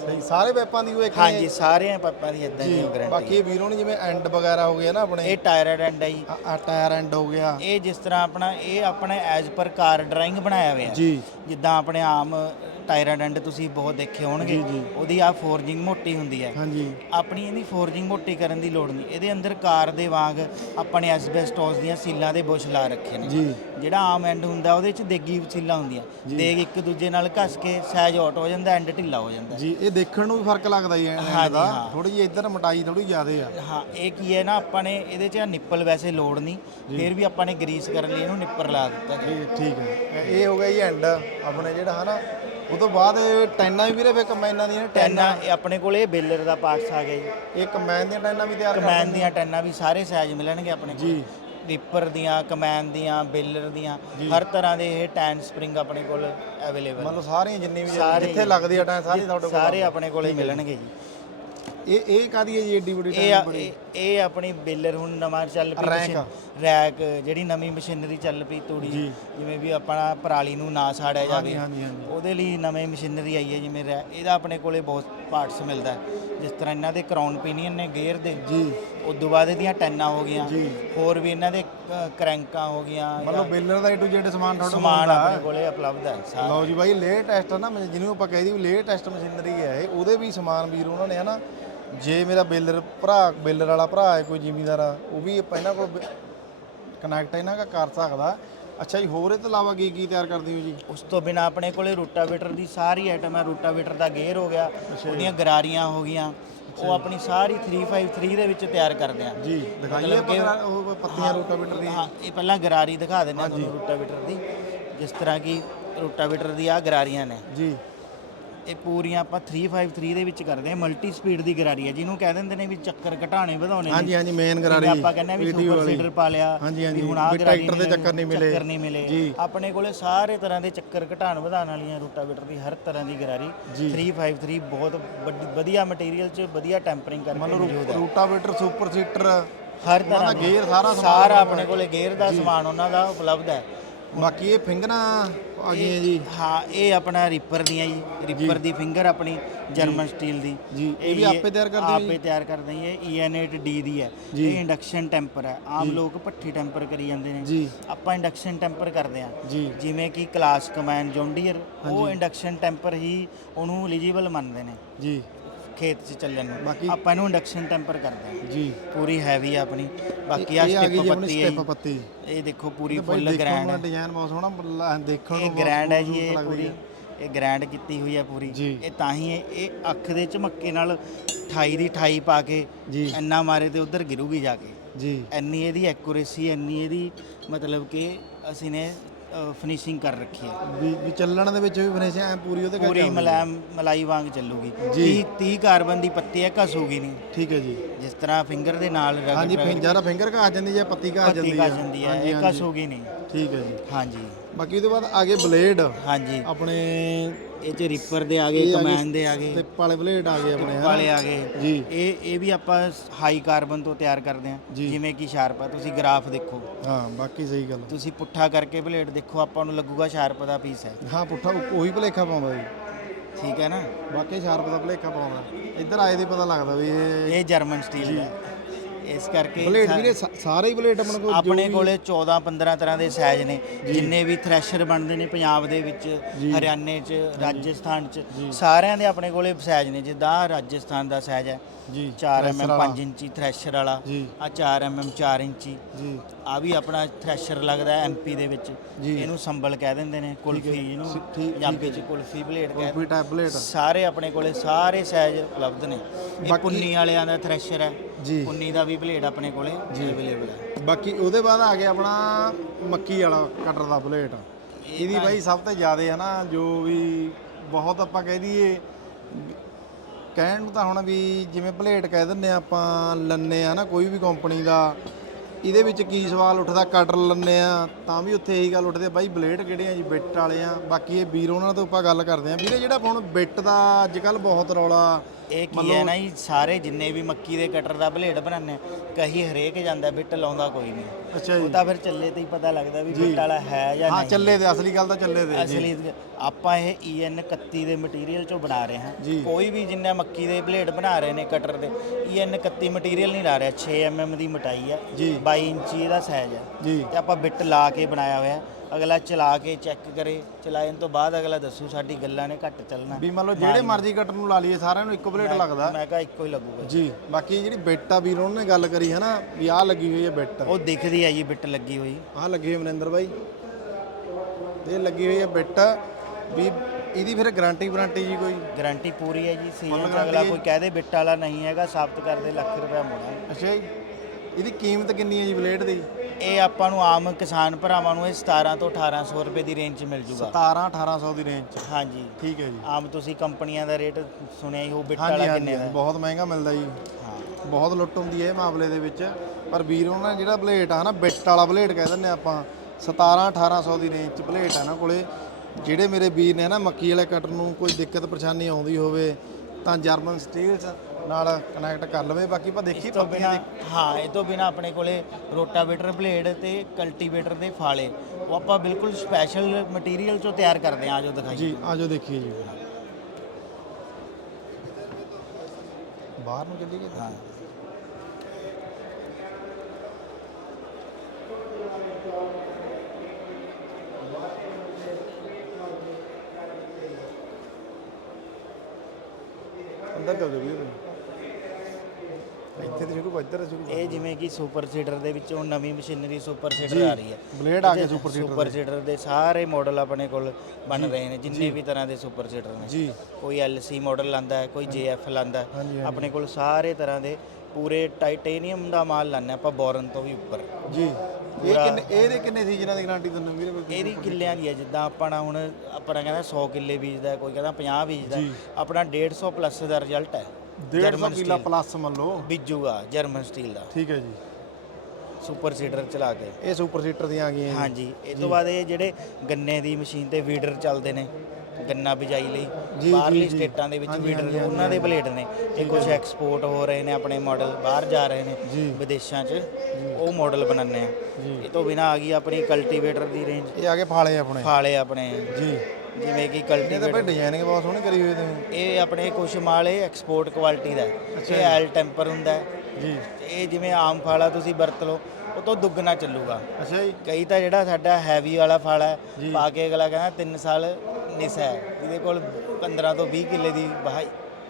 ਸਹੀ ਸਾਰੇ ਪੈਪਾਂ ਦੀ ਉਹ ਇੱਕ ਹਾਂਜੀ ਸਾਰਿਆਂ ਪਾਈਪਾਂ ਦੀ ਇਦਾਂ ਦੀ ਗਾਰੰਟੀ ਬਾਕੀ ਇਹ ਵੀਰੋਂ ਨੇ ਜਿਵੇਂ ਐਂਡ ਵਗੈਰਾ ਹੋ ਗਿਆ ਨਾ ਆਪਣੇ। ਇਹ ਟਾਇਰ ਐਂਡ ਹੈ ਜੀ। ਆ- ਆ ਟਾਇਰ ਐਂਡ ਹੋ ਗਿਆ। ਇਹ ਜਿਸ ਤਰ੍ਹਾਂ ਆਪਣਾ ਇਹ ਆਪਣੇ ਐਜ਼ ਪਰ ਕਾਰ ਡਰਾਇੰਗ ਬਣਾਇਆ ਹੋਇਆ। ਜੀ। ਜਿੱਦਾਂ ਆਪਣੇ ਆਮ ਟਾਇਰਾਡੈਂਟ ਤੁਸੀਂ ਬਹੁਤ ਦੇਖੇ ਹੋਣਗੇ। ਉਹਦੀ ਆ ਫੋਰਜਿੰਗ ਮੋਟੀ ਹੁੰਦੀ ਹੈ। ਹਾਂਜੀ। ਆਪਣੀ ਇਹਦੀ ਫੋਰਜਿੰਗ ਮੋਟੀ ਕਰਨ ਦੀ ਲੋੜ ਨਹੀਂ। ਇਹਦੇ ਅੰਦਰ ਕਾਰ ਦੇ ਵਾਂਗ ਆਪਾਂ ਨੇ ਐਸਬੈਸਟੋਸ ਦੀਆਂ ਸੀਲਾਂ ਦੇ ਬੁਸ਼ ਲਾ ਰੱਖੇ ਨੇ। ਜਿਹੜਾ ਆਮ ਐਂਡ ਹੁੰਦਾ ਉਹਦੇ ਚ ਦੇਗੀ ਸੀਲਾਂ ਹੁੰਦੀਆਂ। ਦੇਗ ਇੱਕ ਦੂਜੇ ਨਾਲ ਘਸ ਕੇ ਸਾਈਜ਼ ਆਊਟ ਹੋ ਜਾਂਦਾ ਐਂਡ ਢਿੱਲਾ ਹੋ ਜਾਂਦਾ। ਜੀ ਇਹ ਦੇਖਣ ਨੂੰ ਵੀ ਫ਼ਰਕ ਲੱਗਦਾ ਹੀ ਹੈ ਹਾਂਜੀ, ਦਾ। ਥੋੜੀ ਜਿਹੀ ਇੱਧਰ ਮਟਾਈ ਥੋੜੀ ਜ਼ਿਆਦੇ ਆ। ਹਾਂ ਇਹ ਕੀ ਹੈ ਨਾ ਆਪਾਂ ਨੇ ਇਹਦੇ 'ਚ ਨਿੱਪਲ ਵੈਸੇ ਲੋੜ ਨਹੀਂ। ਫਿਰ ਵੀ ਆਪਾਂ ਨੇ ਗਰੀਸ ਕਰਨ ਲਈ ਇਹਨੂੰ ਨਿੱਪਰ ਲਾ ਦਿੱਤਾ ਜੀ। ਠੀਕ ਹੈ। ਇਹ ਹੋ ਗਿਆ ਜੀ ਐਂਡ ਆਪਣੇ ਜਿਹੜਾ ਹਨਾ ਉਹ ਤੋਂ ਬਾਅਦ ਟੈਨਾਂ ਵੀ ਵੀਰੇ ਫੇ ਕੰਬਾਈਨਾਂ ਦੀਆਂ ਟੈਨਾਂ ਇਹ ਆਪਣੇ ਕੋਲ ਇਹ ਬੇਲਰ ਦਾ ਪਾਰਟਸ ਆ ਗਿਆ ਜੀ ਇਹ ਕੰਬਾਈਨ ਦੀਆਂ ਟੈਨਾਂ ਵੀ ਤਿਆਰ ਕਮੈਨ ਦੀਆਂ ਟੈਨਾਂ ਵੀ ਸਾਰੇ ਸਾਈਜ਼ ਮਿਲਣਗੇ ਆਪਣੇ ਕੋਲ। ਜੀ। ਰਿਪਰ ਦੀਆਂ ਕਮੈਨ ਦੀਆਂ ਬੇਲਰ ਦੀਆਂ ਹਰ ਤਰ੍ਹਾਂ ਦੇ ਇਹ ਟੈਨ ਸਪਰਿੰਗ ਆਪਣੇ ਕੋਲ ਅਵੇਲੇਬਲ ਮਤਲਬ ਸਾਰੀਆਂ ਜਿੰਨੀ ਵੀ ਜਿੱਥੇ ਲੱਗਦੀ ਆ ਟੈਨ ਸਾਰੀ ਤੁਹਾਡੇ ਕੋਲ ਸਾਰੇ ਆਪਣੇ ਕੋਲੇ ਮਿਲਣਗੇ ਜੀ। ਇਹ ਇਹ ਕਾਦੀ ਹੈ ਜੀ ਏਡੀ ਵੱਡੀ ਇਹ ਟੈਨ ਇਹ ਇਹ ਆਪਣੀ ਬੇਲਰ ਹੁਣ ਨਵਾਂ ਚੱਲ ਪਈ। ਮਸ਼ੀਨ ਰੈਕ ਜਿਹੜੀ ਨਵੀਂ ਮਸ਼ੀਨਰੀ ਚੱਲ ਪਈ ਤੂੜੀ ਜਿਵੇਂ ਵੀ ਆਪਣਾ ਪਰਾਲੀ ਨੂੰ ਨਾ ਸਾੜਿਆ ਜਾਵੇ ਉਹਦੇ ਲਈ ਨਵੀਂ ਮਸ਼ੀਨਰੀ ਆਈ ਹੈ ਜਿਵੇਂ ਇਹਦਾ ਆਪਣੇ ਕੋਲੇ ਬਹੁਤ ਪਾਰਟਸ ਮਿਲਦਾ। ਜਿਸ ਤਰ੍ਹਾਂ ਇਹਨਾਂ ਦੇ ਕਰਾਊਨ ਪੀਨੀਅਨ ਨੇ ਗੇਅਰ ਦੇ ਜੀ। ਉਦੋਂ ਬਾਅਦ ਇਹਦੀਆਂ ਟੈਨਾਂ ਹੋ ਗਈਆਂ। ਜੀ। ਹੋਰ ਵੀ ਇਹਨਾਂ ਦੇ ਕਰੈਂਕਾਂ ਹੋ ਗਈਆਂ ਮਤਲਬ ਬੇਲਰ ਦਾ ਏ ਟੂ ਜ਼ੈਡ ਸਮਾਨ ਤੁਹਾਡੇ ਕੋਲ ਸਮਾਨ ਆਪਣੇ ਕੋਲੇ ਉਪਲਬਧ ਹੈ ਸਾਰਾ। ਲਓ ਜੀ ਬਾਈ ਲੇਟੈਸਟ ਨਾ ਜਿਹਨੂੰ ਆਪਾਂ ਕਹਿ ਦੀ ਲੇਟੈਸਟ ਮਸ਼ੀਨਰੀ ਹੈ ਇਹ ਉਹਦੇ ਵੀ ਸਮਾਨ ਵੀਰ ਉਹਨਾਂ ਨੇ ਹਨਾ ਜੇ ਮੇਰਾ ਬੇਲਰ ਭਰਾ ਬੇਲਰ ਵਾਲਾ ਭਰਾ ਹੈ ਕੋਈ ਜ਼ਿਮੀਂਦਾਰ ਆ ਉਹ ਵੀ ਆਪਾਂ ਇਹਨਾਂ ਕੋਲ ਕਨੈਕਟ ਇਹਨਾਂ ਦਾ ਕਰ ਸਕਦਾ। ਅੱਛਾ ਜੀ ਹੋਰ ਇਹ ਤੋਂ ਇਲਾਵਾ ਕੀ ਕੀ ਤਿਆਰ ਕਰਦੇ ਹੋ ਜੀ? ਉਸ ਤੋਂ ਬਿਨਾ ਆਪਣੇ ਕੋਲੇ ਰੂਟਾਵੇਟਰ ਦੀ ਸਾਰੀ ਆਈਟਮ ਹੈ ਰੂਟਾਵੇਟਰ ਦਾ ਗੇਅਰ ਹੋ ਗਿਆ ਉਹਦੀਆਂ ਗਰਾਰੀਆਂ ਹੋ ਗਈਆਂ ਉਹ ਆਪਣੀ ਸਾਰੀ 353 ਦੇ ਵਿੱਚ ਤਿਆਰ ਕਰਦੇ ਆ। ਜੀ ਦਿਖਾਈਏ ਉਹ ਪੱਤੀਆਂ ਰੋਟਾਵੇਟਰ ਦੀਆਂ ਹਾਂ ਇਹ ਪਹਿਲਾਂ ਗਰਾਰੀ ਦਿਖਾ ਦਿੰਦੇ ਆ ਤੁਹਾਨੂੰ ਰੂਟਾਵੇਟਰ ਦੀ ਜਿਸ ਤਰ੍ਹਾਂ ਕਿ ਰੂਟਾਵੇਟਰ ਦੀ ਆ ਗਰਾਰੀਆਂ ਨੇ। ਜੀ। ਇਹ ਪੂਰੀਆਂ ਆਪਾਂ 353 ਦੇ ਵਿੱਚ ਕਰਦੇ ਆ ਮਲਟੀ ਸਪੀਡ ਦੀ ਗਰਾਰੀ ਹੈ ਜਿਹਨੂੰ ਕਹਿ ਦਿੰਦੇ ਨੇ ਵੀ ਚੱਕਰ ਘਟਾਣੇ ਵਧਾਉਣੇ ਹਾਂਜੀ ਹਾਂਜੀ ਮੇਨ ਗਰਾਰੀ ਆਪਾਂ ਕਹਿੰਦੇ ਆ ਵੀ ਸੁਪਰ। ਸੀਡਰ ਪਾ ਲਿਆ ਹਾਂਜੀ, ਹਾਂਜੀ, ਹੁਣ ਆਹ ਗਰਾਰੀ ਦੇ ਚੱਕਰ ਨਹੀਂ ਮਿਲੇ। ਚੱਕਰ ਨਹੀਂ ਮਿਲੇ। ਆਪਣੇ ਕੋਲੇ ਸਾਰੇ ਤਰ੍ਹਾਂ ਦੇ ਚੱਕਰ ਘਟਾਣ ਵਧਾਉਣ ਵਾਲੀਆਂ ਰੂਟਾਵੇਟਰ ਦੀ ਹਰ ਤਰ੍ਹਾਂ ਦੀ ਗਰਾਰੀ। 353 ਬਹੁਤ ਵਧੀਆ ਮਟੀਰੀਅਲ 'ਚ ਵਧੀਆ ਟੈਂਪਰਿੰਗ ਕਰਕੇ ਹੈ ਰੋਟਾਵੇਟਰ ਸੁਪਰ ਸੀਟਰ ਹਰ ਤਰ੍ਹਾਂ ਦਾ। ਗੇਅਰ ਸਾਰਾ ਸਾਰਾ ਆਪਣੇ ਕੋਲੇ। ਗੇਅਰ ਦਾ ਸਮਾਨ ਉਹਨਾਂ ਦਾ ਉਪਲਬਧ ਹੈ। ਬਾਕੀ ਇਹ ਫਿੰਗਰਾਂ ਆ ਗਈਆਂ ਜੀ। ਹਾਂ ਇਹ ਆਪਣਾ ਰੀਪਰ ਦੀਆਂ ਜੀ। ਰੀਪਰ ਦੀ ਫਿੰਗਰ ਆਪਣੀ ਜਰਮਨ ਸਟੀਲ ਦੀ। ਜੀ, ਇਹ ਵੀ ਆਪੇ ਤਿਆਰ ਕਰਦੇ ਜੀ? ਆਪੇ ਤਿਆਰ ਕਰਦੇ ਇਹ EN8D ਦੀ ਹੈ। ਇਹ ਇੰਡਕਸ਼ਨ ਟੈਂਪਰ ਹੈ। ਆਮ ਲੋਕ ਭੱਠੀ ਟੈਂਪਰ ਕਰੀ ਜਾਂਦੇ ਨੇ। ਜੀ। ਆਪਾਂ ਇੰਡਕਸ਼ਨ ਟੈਂਪਰ ਕਰਦੇ ਜੀ। ਜਿਵੇਂ ਕਿ ਕਲਾਸ ਕਮੈਨ ਜੌਂਡੀਅਰ ਉਹ ਇੰਡਕਸ਼ਨ ਟੈਂਪਰ ਹੀ ਉਹਨੂੰ ਐਲੀਜੀਬਲ ਮੰਨਦੇ ਨੇ। ਜੀ। ਖੇਤ 'ਚ ਚੱਲਣ ਨੂੰ। ਬਾਕੀ- ਆਪਾਂ ਇਹਨੂੰ ਇੰਡਕਸ਼ਨ ਟੈਂਪਰ ਕਰਦੇ ਹਾਂ। ਜੀ। ਪੂਰੀ ਹੈਵੀ ਆ ਆਪਣੀ। ਬਾਕੀ ਆ ਇਹ ਆ ਗਈ ਸਟੈਪ ਜੀ ਆਪਣੀ ਪੱਤੀ ਹੈ ਸਟੈਪ ਪੱਤੀ। ਜੀ। ਇਹ ਦੇਖੋ ਪੂਰੀ ਫੁੱਲ ਗ੍ਰੈਂਡ ਡਿਜ਼ਾਈਨ ਬਹੁਤ ਸੋਹਣਾ ਲ- ਦੇਖਣ ਇਹ ਨੂੰ ਬਹੁਤ ਗ੍ਰੈਂਡ ਹੈ ਜੀ ਖੂਬਸੂਰਤ ਇਹ ਪੂਰੀ। ਹੈ। ਇਹ ਗ੍ਰੈਂਡ ਕੀਤੀ ਹੋਈ ਹੈ ਪੂਰੀ। ਜੀ। ਇਹ ਤਾਂ ਹੀ ਇਹ ਇਹ ਅੱਖ ਦੇ ਝਮੱਕੇ ਨਾਲ 28 ਦੀ 28 ਪਾ ਕੇ ਜੀ। ਇੰਨਾ ਮਾਰੇ ਤੇ ਉਧਰ ਗਿਰੂਗੀ ਜਾ ਕੇ। ਜੀ। ਇੰਨੀ ਇਹਦੀ ਐਕੂਰੇਸੀ ਇੰਨੀ ਇਹਦੀ ਮਤਲਬ ਕਿ ਅਸੀਂ ਨੇ ਫਿਨਿਸ਼ਿੰਗ ਕਰ ਰੱਖੀ ਹੈ। ਵੀ ਵੀ ਚੱਲਣ ਦੇ ਵਿੱਚ ਵੀ ਫਿਨਿਸ਼ਿੰਗ ਐ ਪੂਰੀ ਉਹਦੇ ਪੂਰੀ ਕਰਕੇ ਮਲਾਇਮ ਮਲਾਈ ਵਾਂਗ ਚੱਲੂਗੀ। ਜੀ। 30 30 ਕਾਰਬਨ ਦੀ ਪੱਤੀ ਹੈ ਘਸੂਗੀ ਨਹੀਂ। ਠੀਕ ਹੈ ਜੀ। ਜਿਸ ਤਰ੍ਹਾਂ ਫਿੰਗਰ ਦੇ ਨਾਲ ਰਗੜ ਹਾਂਜੀ ਰਗੜ ਫਿੰਜਰ ਫਿੰਗਰ ਘਾ ਜਾਂਦੀ ਜਾਂ ਪੱਤੀ ਘਾ ਪੱਤੀ ਜਾਂਦੀ ਘਸ ਜਾਂਦੀ ਹੈ ਹਾਂਜੀ, ਇਹ ਹਾਂਜੀ। ਘਸੂਗੀ ਨਹੀਂ। ਠੀਕ ਹੈ ਜੀ। ਹਾਂਜੀ। ਬਾਕੀ ਉਹਦੇ ਬਾਅਦ ਆ ਗਏ ਬਲੇਡ। ਹਾਂਜੀ। ਆਪਣੇ ਇਹ ਚ ਰਿਪਰ ਦੇ ਆ ਗਏ ਇਹ ਆ ਗਏ ਕਮੈਨ ਦੇ ਆ ਗਏ। ਤੇ ਵਾਲੇ ਬਲੇਡ ਆ ਗਏ ਆਪਣੇ? ਵਾਲੇ ਆ ਗਏ। ਜੀ। ਇਹ ਇਹ ਵੀ ਆਪਾਂ ਹਾਈ ਕਾਰਬਨ ਤੋਂ ਤਿਆਰ ਕਰਦੇ ਹਾਂ ਜੀ। ਜਿਵੇਂ ਕਿ ਸ਼ਾਰਪ ਆ ਤੁਸੀਂ ਗ੍ਰਾਫ ਦੇਖੋ। ਹਾਂ ਬਾਕੀ ਸਹੀ ਗੱਲ ਤੁਸੀਂ ਪੁੱਠਾ ਕਰਕੇ ਪਲੇਟ ਦੇਖੋ ਆਪਾਂ ਨੂੰ ਲੱਗੂਗਾ ਸ਼ਾਰਪ ਦਾ ਪੀਸ ਹੈ। ਹਾਂ ਪੁੱਠਾ ਉਹ- ਉਹੀ ਭਲੇਖਾ ਪਾਉਂਦਾ ਜੀ। ਠੀਕ ਹੈ ਨਾ? ਵਾਕਈ ਸ਼ਾਰਪ ਦਾ ਭਲੇਖਾ ਪਾਉਂਦਾ। ਇੱਧਰ ਆਏ ਦੇ ਪਤਾ ਲੱਗਦਾ ਵੀ ਇਹ ਇਹ ਜਰਮਨ ਸਟੀਲ ਦਾ। ਹੈ। ਇਸ ਕਰਕੇ ਬਲੇਡ ਵੀਰੇ ਸਾ- ਸਾਰੇ ਹੀ ਬਲੇਡ ਆਪਣੇ ਕੋਲ ਆਪਣੇ ਕੋਲੇ 14 15 ਤਰ੍ਹਾਂ ਦੇ ਸਾਈਜ਼ ਨੇ। ਜਿੰਨੇ ਵੀ ਥ੍ਰੈਸ਼ਰ ਬਣਦੇ ਨੇ ਪੰਜਾਬ ਦੇ ਵਿੱਚ ਹਰਿਆਣੇ 'ਚ ਰਾਜਸਥਾਨ 'ਚ ਸਾਰਿਆਂ ਦੇ ਆਪਣੇ ਕੋਲੇ ਸਾਈਜ਼ ਨੇ। ਜਿੱਦਾਂ ਆਹ ਰਾਜਸਥਾਨ ਦਾ ਸਾਈਜ਼ ਹੈ। ਜੀ। 4 mm 5 ਇੰਚੀ ਥ੍ਰੈਸ਼ਰ ਵਾਲਾ। ਜੀ। ਆ 4 mm 4 ਇੰਚੀ। ਜੀ। ਆ ਵੀ ਆਪਣਾ ਥ੍ਰੈਸ਼ਰ ਲੱਗਦਾ ਐਮਪੀ ਦੇ ਵਿੱਚ। ਜੀ। ਇਹਨੂੰ ਸੰਬਲ ਕਹਿ ਦਿੰਦੇ ਨੇ। ਕੁਲਫੀ ਇਹਨੂੰ ਠੀਕ- ਠੀਕ ਪੰਜਾਬੀ ਚ ਕੁਲਫੀ ਪਲੇਟ ਕਹਿ ਕੋਈ ਟਾਈਪ ਬਲੇਡ ਸਾਰੇ ਆਪਣੇ ਕੋਲੇ ਸਾਰੇ ਸਾਈਜ਼ ਉਪਲਬਧ ਨੇ। ਇਹ ਪੁੰਨੀ ਵਾਲਿਆਂ ਦਾ ਥ੍ਰੈਸ਼ਰ ਹੈ। ਜੀ। ਪੁੰਨੀ ਦਾ ਵੀ ਪਲੇਟ ਆਪਣੇ ਕੋਲੇ ਅਵੇਲੇਬਲ ਹੈ। ਬਾਕੀ ਉਹਦੇ ਬਾਅਦ ਆ ਗਿਆ ਆਪਣਾ ਮੱਕੀ ਵਾਲਾ ਕਟਰ ਦਾ ਬਲੇਡ ਇਹਦੀ ਬਾਈ ਸਭ ਤੋਂ ਜ਼ਿਆਦਾ ਹੈ ਨਾ ਜੋ ਵੀ ਬਹੁਤ ਆਪਾਂ ਕਹਿ ਦਈਏ ਕਹਿਣ ਨੂੰ ਤਾਂ ਹੁਣ ਵੀ ਜਿਵੇਂ ਬਲੇਡ ਕਹਿ ਦਿੰਨੇ ਆਪਾਂ ਲੰਨੇ ਆ ਨਾ ਕੋਈ ਵੀ ਕੰਪਨੀ ਦਾ ਇਹਦੇ ਵਿੱਚ ਕੀ ਸਵਾਲ ਉੱਠਦਾ? ਕਟਰ ਲੰਨੇ ਆ ਤਾਂ ਵੀ ਉੱਥੇ ਇਹੀ ਗੱਲ ਉੱਠਦੀ ਆ ਬਾਈ ਬਲੇਡ ਕਿਹੜੇ ਆ ਜੀ? ਬਿੱਟ ਵਾਲੇ ਆ। ਬਾਕੀ ਇਹ ਵੀਰ ਉਹਨਾਂ ਤੋਂ ਆਪਾਂ ਗੱਲ ਕਰਦੇ ਆ। ਵੀਰੇ ਜਿਹੜਾ ਹੁਣ ਬਿੱਟ ਦਾ ਅੱਜ ਕੱਲ ਬਹੁਤ ਰੌਲਾ ਇਹ ਕੀ ਹੈ ਨਾ ਜੀ ਸਾਰੇ ਜਿੰਨੇ ਵੀ ਮੱਕੀ ਦੇ ਕਟਰ ਦਾ ਬਲੇਡ ਬਣਾਉਂਦੇ ਆ, ਕਹੀ ਹਰੇਕ ਜਾਂਦਾ ਬਿੱਟ ਲਾਉਂਦਾ ਕੋਈ ਨਹੀਂ। ਅੱਛਾ ਉਹ ਜੀ ਤਾਂ ਫਿਰ ਚੱਲੇ ਤੇ ਹੀ ਪਤਾ ਲੱਗਦਾ ਵੀ ਬਿੱਟ ਵਾਲਾ ਹੈ ਜਾਂ ਹਾਂ ਨਹੀਂ। ਚੱਲੇ ਦੇ ਅਸਲੀ ਗੱਲ ਤਾਂ ਚੱਲੇ ਦੇ ਜੀ। ਅਸਲੀ ਆਪਾਂ ਇਹ EN 31 ਦੇ ਮਟੀਰੀਅਲ ਚੋਂ ਬਣਾ ਰਹੇ ਹਾਂ। ਕੋਈ ਵੀ ਜਿੰਨਾ ਮੱਕੀ ਦੇ ਬਲੇਡ ਬਣਾ ਰਹੇ ਨੇ ਕਟਰ ਦੇ EN 31 ਮਟੀਰੀਅਲ ਨਹੀਂ ਲਾ ਰਿਹਾ। 6 mm ਦੀ ਮਟਾਈ ਹੈ ਜੀ। 22 ਇੰਚੀ ਇਹਦਾ ਸਾਈਜ਼ ਹੈ ਤੇ ਆਪਾਂ ਬਿੱਟ ਲਾ ਕੇ ਬਣਾਇਆ ਹੋਇਆ। ਅਗਲਾ ਚਲਾ ਕੇ ਚੈੱਕ ਕਰੇ ਚਲਾਉਣ ਤੋਂ ਬਾਅਦ ਅਗਲਾ ਦੱਸੂ ਸਾਡੀ ਗੱਲਾਂ ਨੇ ਘੱਟ ਚੱਲਣਾ। ਵੀ ਮੰਨ ਲਓ ਜਿਹੜੇ ਮਰਜ਼ੀ ਕਟਰ ਨੂੰ ਲਾ ਲਈਏ ਸਾਰਿਆਂ ਨੂੰ ਇੱਕੋ ਪਲੇਟ ਲੱਗਦਾ। ਮੈਂ ਕਿਹਾ ਇੱਕੋ ਹੀ ਲੱਗੂਗਾ। ਜੀ ਬਾਕੀ ਜਿਹੜੀ ਬਿੱਟ ਆ ਵੀਰ ਉਹਨਾਂ ਗੱਲ ਕਰੀ ਹੈ ਨਾ ਵੀ ਆਹ ਲੱਗੀ ਹੋਈ ਹੈ ਬਿੱਟ। ਉਹ ਦਿਖਦੀ ਹੈ ਜੀ ਬਿੱਟ ਲੱਗੀ ਹੋਈ। ਆਹ ਲੱਗੀ ਹੋਈ ਮਨਿੰਦਰ ਬਾਈ। ਇਹ ਲੱਗੀ ਹੋਈ ਹੈ ਬਿੱਟ। ਵੀ ਇਹਦੀ ਫਿਰ ਗਾਰੰਟੀ ਵਾਰੰਟੀ ਜੀ ਕੋਈ? ਗਾਰੰਟੀ ਪੂਰੀ ਹੈ ਜੀ ਸੀਜ਼ਨ ਅਗਲਾ? ਕੋਈ ਕਹਦੇ ਬਿੱਟ ਵਾਲਾ ਨਹੀਂ ਹੈਗਾ ਸਾਬਤ ਕਰਦੇ ਲੱਖ ਰੁਪਇਆ ਮੋੜਾ ਅੱਛਾ ਜੀ ਇਹਦੀ ਕੀਮਤ ਕਿੰਨੀ ਹੈ ਜੀ ਬਲੇਡ ਦੀ? ਇਹ ਆਪਾਂ ਨੂੰ ਆਮ ਕਿਸਾਨ ਭਰਾਵਾਂ ਨੂੰ ਇਹ 17 ਤੋਂ 1800 ਰੁਪਏ ਦੀ ਰੇਂਜ 'ਚ ਮਿਲ ਜੂਗਾ। 17 1800 ਦੀ ਰੇਂਜ ਚ। ਹਾਂਜੀ। ਠੀਕ ਹੈ ਜੀ। ਆਮ ਤੁਸੀਂ ਕੰਪਨੀਆਂ ਦਾ ਰੇਟ ਸੁਣਿਆ ਹੀ ਉਹ ਬਿੱਟ ਹਾਂਜੀ ਵਾਲਾ ਹਾਂਜੀ ਕਿੰਨੇ ਦਾ ਹੈ। ਬਹੁਤ ਮਹਿੰਗਾ ਮਿਲਦਾ ਜੀ। ਹਾਂ। ਬਹੁਤ ਲੁੱਟ ਹੁੰਦੀ ਹੈ ਇਹ ਮਾਮਲੇ ਦੇ ਵਿੱਚ। ਪਰ ਵੀਰ ਉਹਨਾਂ ਨੇ ਜਿਹੜਾ ਬਲੇਡ ਆ ਨਾ ਬਿੱਟ ਵਾਲਾ ਬਲੇਡ ਕਹਿ ਦਿੰਦੇ ਆਪਾਂ 17 1800 ਦੀ ਰੇਂਜ ਚ ਬਲੇਡ ਆ ਨਾ ਕੋਲੇ। ਜਿਹੜੇ ਮੇਰੇ ਵੀਰ ਨੇ ਨਾ ਮੱਕੀ ਵਾਲੇ ਕਟਰ ਨੂੰ ਕੋਈ ਦਿੱਕਤ ਪਰੇਸ਼ਾਨੀ ਆਉਂਦੀ ਹੋਵੇ ਤਾਂ ਜਰਮਨ ਸਟੀਲਸ ਨਾਲ ਕਨੈਕਟ ਕਰ ਲਵੇ ਬਾਕੀ ਆਪਾਂ ਦੇਖੀ ਇਸ ਤੋਂ ਪੱਤੀਆਂ ਬਿਨਾ ਹਾਂ ਇਹ ਤੋਂ ਬਿਨਾ ਆਪਣੇ ਕੋਲੇ ਰੋਟਾਵੇਟਰ ਬਲੇਡ ਤੇ ਕਲਟੀਵੇਟਰ ਦੇ ਫਾਲੇ। ਉਹ ਆਪਾਂ ਬਿਲਕੁਲ ਸਪੈਸ਼ਲ ਮਟੀਰੀਅਲ ਚੋਂ ਤਿਆਰ ਕਰਦੇ ਹਾਂ ਜੋ ਦਿਖਾਈ ਜੀ ਆਜੋ ਦੇਖੀਏ ਜੀ। ਬਾਹਰ ਨੂੰ ਚੱਲੀਏ ਹਾਂ। ਅੰਦਰ ਕਰ ਦਿਓ ਤੇ ਸ਼ੁਰੂ ਇਹ ਜਿਵੇਂ ਕਿ ਸੁਪਰ ਸੀਡਰ ਦੇ ਵਿੱਚ ਨਵੀਂ ਮਸ਼ੀਨਰੀ ਸੁਪਰ ਸੀਡਰ ਆ ਰਹੀ ਹੈ। ਬਲੇਡ ਆ ਗਏ ਸੁਪਰ ਸੀਟਰ ਸੁਪਰ ਸੀਡਰ ਦੇ ਸਾਰੇ ਮਾਡਲ ਆਪਣੇ ਕੋਲ ਬਣ ਰਹੇ ਨੇ ਜਿੰਨੇ ਵੀ ਤਰ੍ਹਾਂ ਦੇ ਸੁਪਰ ਸੀਡਰ ਨੇ। ਜੀ। ਕੋਈ ਐਲਸੀ ਮਾਡਲ ਲਾਂਦਾ ਹੈ ਕੋਈ ਜੇਐਫ ਲਾਂਦਾ ਆਪਣੇ ਕੋਲ ਸਾਰੇ ਤਰ੍ਹਾਂ ਦੇ ਪੂਰੇ ਟਾਈਟੇਨੀਅਮ ਦਾ ਮਾਲ ਲਾਂਦੇ ਆਪਾਂ ਬੋਰਨ ਤੋਂ ਵੀ ਉੱਪਰ। ਜੀ। ਇਹ ਕਿੰਨੇ ਇਹਦੇ ਕਿੰਨੇ ਸੀਜ਼ਨਾਂ ਦੀ ਗਾਰੰਟੀ ਦਿੰਦੇ ਵੀਰੇ? ਕੋਈ ਇਹਦੀ ਕਿੱਲਿਆਂ ਦੀ ਹੈ ਜਿੱਦਾਂ ਆਪਣਾ ਹੁਣ ਆਪਣਾ ਕਹਿੰਦਾ 100 ਕਿੱਲੇ ਬੀਜਦਾ ਕੋਈ ਕਹਿੰਦਾ 50 ਬੀਜਦਾ। ਆਪਣਾ 150 ਪਲੱਸ ਦਾ ਰਿਜ਼ਲਟ ਹੈ। 150 ਕਿਲਾ ਪਲੱਸ ਮੰਨ ਲਓ ਬੀਜੂਗਾ ਜਰਮਨ ਸਟੀਲ ਦਾ। ਠੀਕ ਹੈ ਜੀ। ਸੁਪਰ ਸੀਡਰ ਚਲਾ ਕੇ। ਇਹ ਸੁਪਰ ਸੀਟਰ ਦੀਆਂ ਆ ਗਈਆਂ ਹਾਂਜੀ ਇਹ ਤੋਂ ਬਾਅਦ ਇਹ ਜਿਹੜੇ ਗੰਨੇ ਦੀ ਮਸ਼ੀਨ ਤੇ ਵੀਡਰ ਚੱਲਦੇ ਨੇ ਗੰਨਾ ਬਿਜਾਈ ਲਈ ਬਾਹਰਲੀ। ਸਟੇਟਾਂ ਦੇ ਵਿੱਚ ਵੀਡਰ ਉਹਨਾਂ ਦੇ ਬਲੇਡ ਨੇ। ਇਹ ਕੁਝ ਐਕਸਪੋਰਟ ਹੋ ਰਹੇ ਨੇ ਆਪਣੇ ਮਾਡਲ ਬਾਹਰ ਜਾ ਰਹੇ ਨੇ। ਵਿਦੇਸ਼ਾਂ 'ਚ। ਉਹ ਮਾਡਲ ਬਣਾਉਂਦੇ ਆ। ਇਹ ਤੋਂ ਬਿਨਾ ਆ ਗਈ ਆਪਣੀ ਕਲਟੀਵੇਟਰ ਦੀ ਰੇਂਜ ਇਹ ਆ ਗਏ ਫਾਲੇ ਆਪਣੇ। ਫਾਲੇ ਆਪਣੇ। ਜੀ। ਜਿਵੇਂ ਕਿ ਇਹ ਤਾਂ ਡਿਜ਼ਾਈਨਿੰਗ ਬਹੁਤ ਸੋਹਣੀ ਕਰੀ ਹੋਈ ਤੁਸੀਂ। ਇਹ ਆਪਣੇ ਕੁਛ ਮਾਲ ਇਹ ਐਕਸਪੋਰਟ ਕੁਆਲਿਟੀ ਦਾ ਹੈ। ਇਹ ਐਲ ਟੈਂਪਰ ਹੁੰਦਾ ਹੈ। ਜੀ। ਇਹ ਜਿਵੇਂ ਆਮ ਫਾਲਾ ਤੁਸੀਂ ਵਰਤ ਲਓ ਉਹ ਤੋਂ ਦੁੱਗਣਾ ਚੱਲੂਗਾ। ਅੱਛਾ ਜੀ। ਕਈ ਤਾਂ ਜਿਹੜਾ ਸਾਡਾ ਹੈਵੀ ਵਾਲਾ ਫਲ ਹੈ ਪਾ ਕੇ ਅਗਲਾ ਕਹਿੰਦਾ 3 ਸਾਲ ਨਿਸ ਹੈ। ਇਹਦੇ ਕੋਲ 15 ਤੋਂ 20 ਕਿੱਲੇ ਦੀ ਬਹਾਈ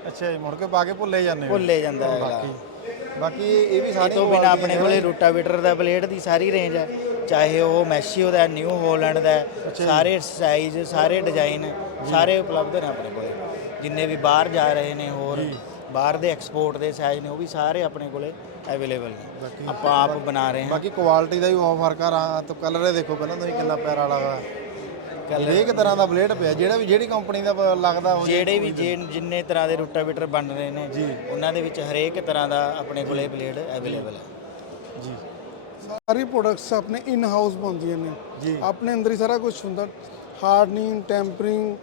ਅੱਛਾ ਜੀ ਮੁੜ ਕੇ ਪਾ ਕੇ ਭੁੱਲੇ ਜਾਂਦੇ ਹੋ। ਭੁੱਲੇ ਜਾਂਦਾ ਹੈ ਅਗਲਾ। ਬਾਕੀ ਬਾਕੀ ਇਹ ਇਹ ਵੀ ਇਹ ਸਾਰੀ ਤੋਂ ਬਿਨਾ ਆਪਣੇ ਕੋਲੇ ਰੋਟਾਵੇਟਰ ਦਾ ਬਲੇਡ ਦੀ ਸਾਰੀ ਰੇਂਜ ਹੈ। ਚਾਹੇ ਉਹ ਮੈਸ਼ੀਓ ਦਾ ਨਿਊ ਹੋਲੈਂਡ ਦਾ ਹੈ, ਸਾਰੇ ਸਾਈਜ਼ ਸਾਰੇ ਡਿਜ਼ਾਈਨ ਸਾਰੇ ਉਪਲਬਧ ਨੇ ਆਪਣੇ ਕੋਲੇ। ਜਿੰਨੇ ਵੀ ਬਾਹਰ ਜਾ ਰਹੇ ਨੇ ਹੋਰ ਬਾਹਰ ਦੇ ਐਕਸਪੋਰਟ ਦੇ ਸਾਈਜ਼ ਨੇ ਉਹ ਵੀ ਸਾਰੇ ਆਪਣੇ ਕੋਲੇ ਅਵੇਲੇਬਲ ਨੇ। ਆਪਾਂ ਆਪ ਬਣਾ ਰਹੇ ਹਾਂ। ਬਾਕੀ ਕੁਆਲਿਟੀ ਦਾ ਵੀ ਬਹੁਤ ਫ਼ਰਕ ਆ ਰਾਂ ਤਾਂ ਕਲਰ ਇਹ ਦੇਖੋ ਪਹਿਲਾਂ ਤੁਸੀਂ ਕਿੰਨਾ ਪਿਆਰਾ ਲੱਗਾ ਹਰੇਕ ਤਰ੍ਹਾਂ ਦਾ ਬਲੇਡ ਪਿਆ ਜਿਹੜਾ ਵੀ ਜਿਹੜੀ ਕੰਪਨੀ ਦਾ ਲੱਗਦਾ ਉਹ ਜਿਹੜੇ ਵੀ ਜੇ- ਜਿੰਨੇ ਤਰ੍ਹਾਂ ਦੇ ਰੋਟਾਵੇਟਰ ਬਣ ਰਹੇ ਨੇ ਉਹਨਾਂ ਦੇ ਵਿੱਚ ਹਰੇਕ ਤਰ੍ਹਾਂ ਦਾ ਆਪਣੇ ਕੋਲੇ ਬਲੇਡ ਅਵੇਲੇਬਲ ਹੈ ਜੀ। ਸਾਰੀ ਪ੍ਰੋਡਕਟਸ ਆਪਣੇ ਇਨ ਹਾਊਸ ਬਣਦੀਆਂ ਨੇ। ਜੀ। ਆਪਣੇ ਅੰਦਰ ਹੀ ਸਾਰਾ ਕੁਝ ਹੁੰਦਾ। ਹਾਰਡਨਿੰਗ ਟੈਂਪਰਿੰਗ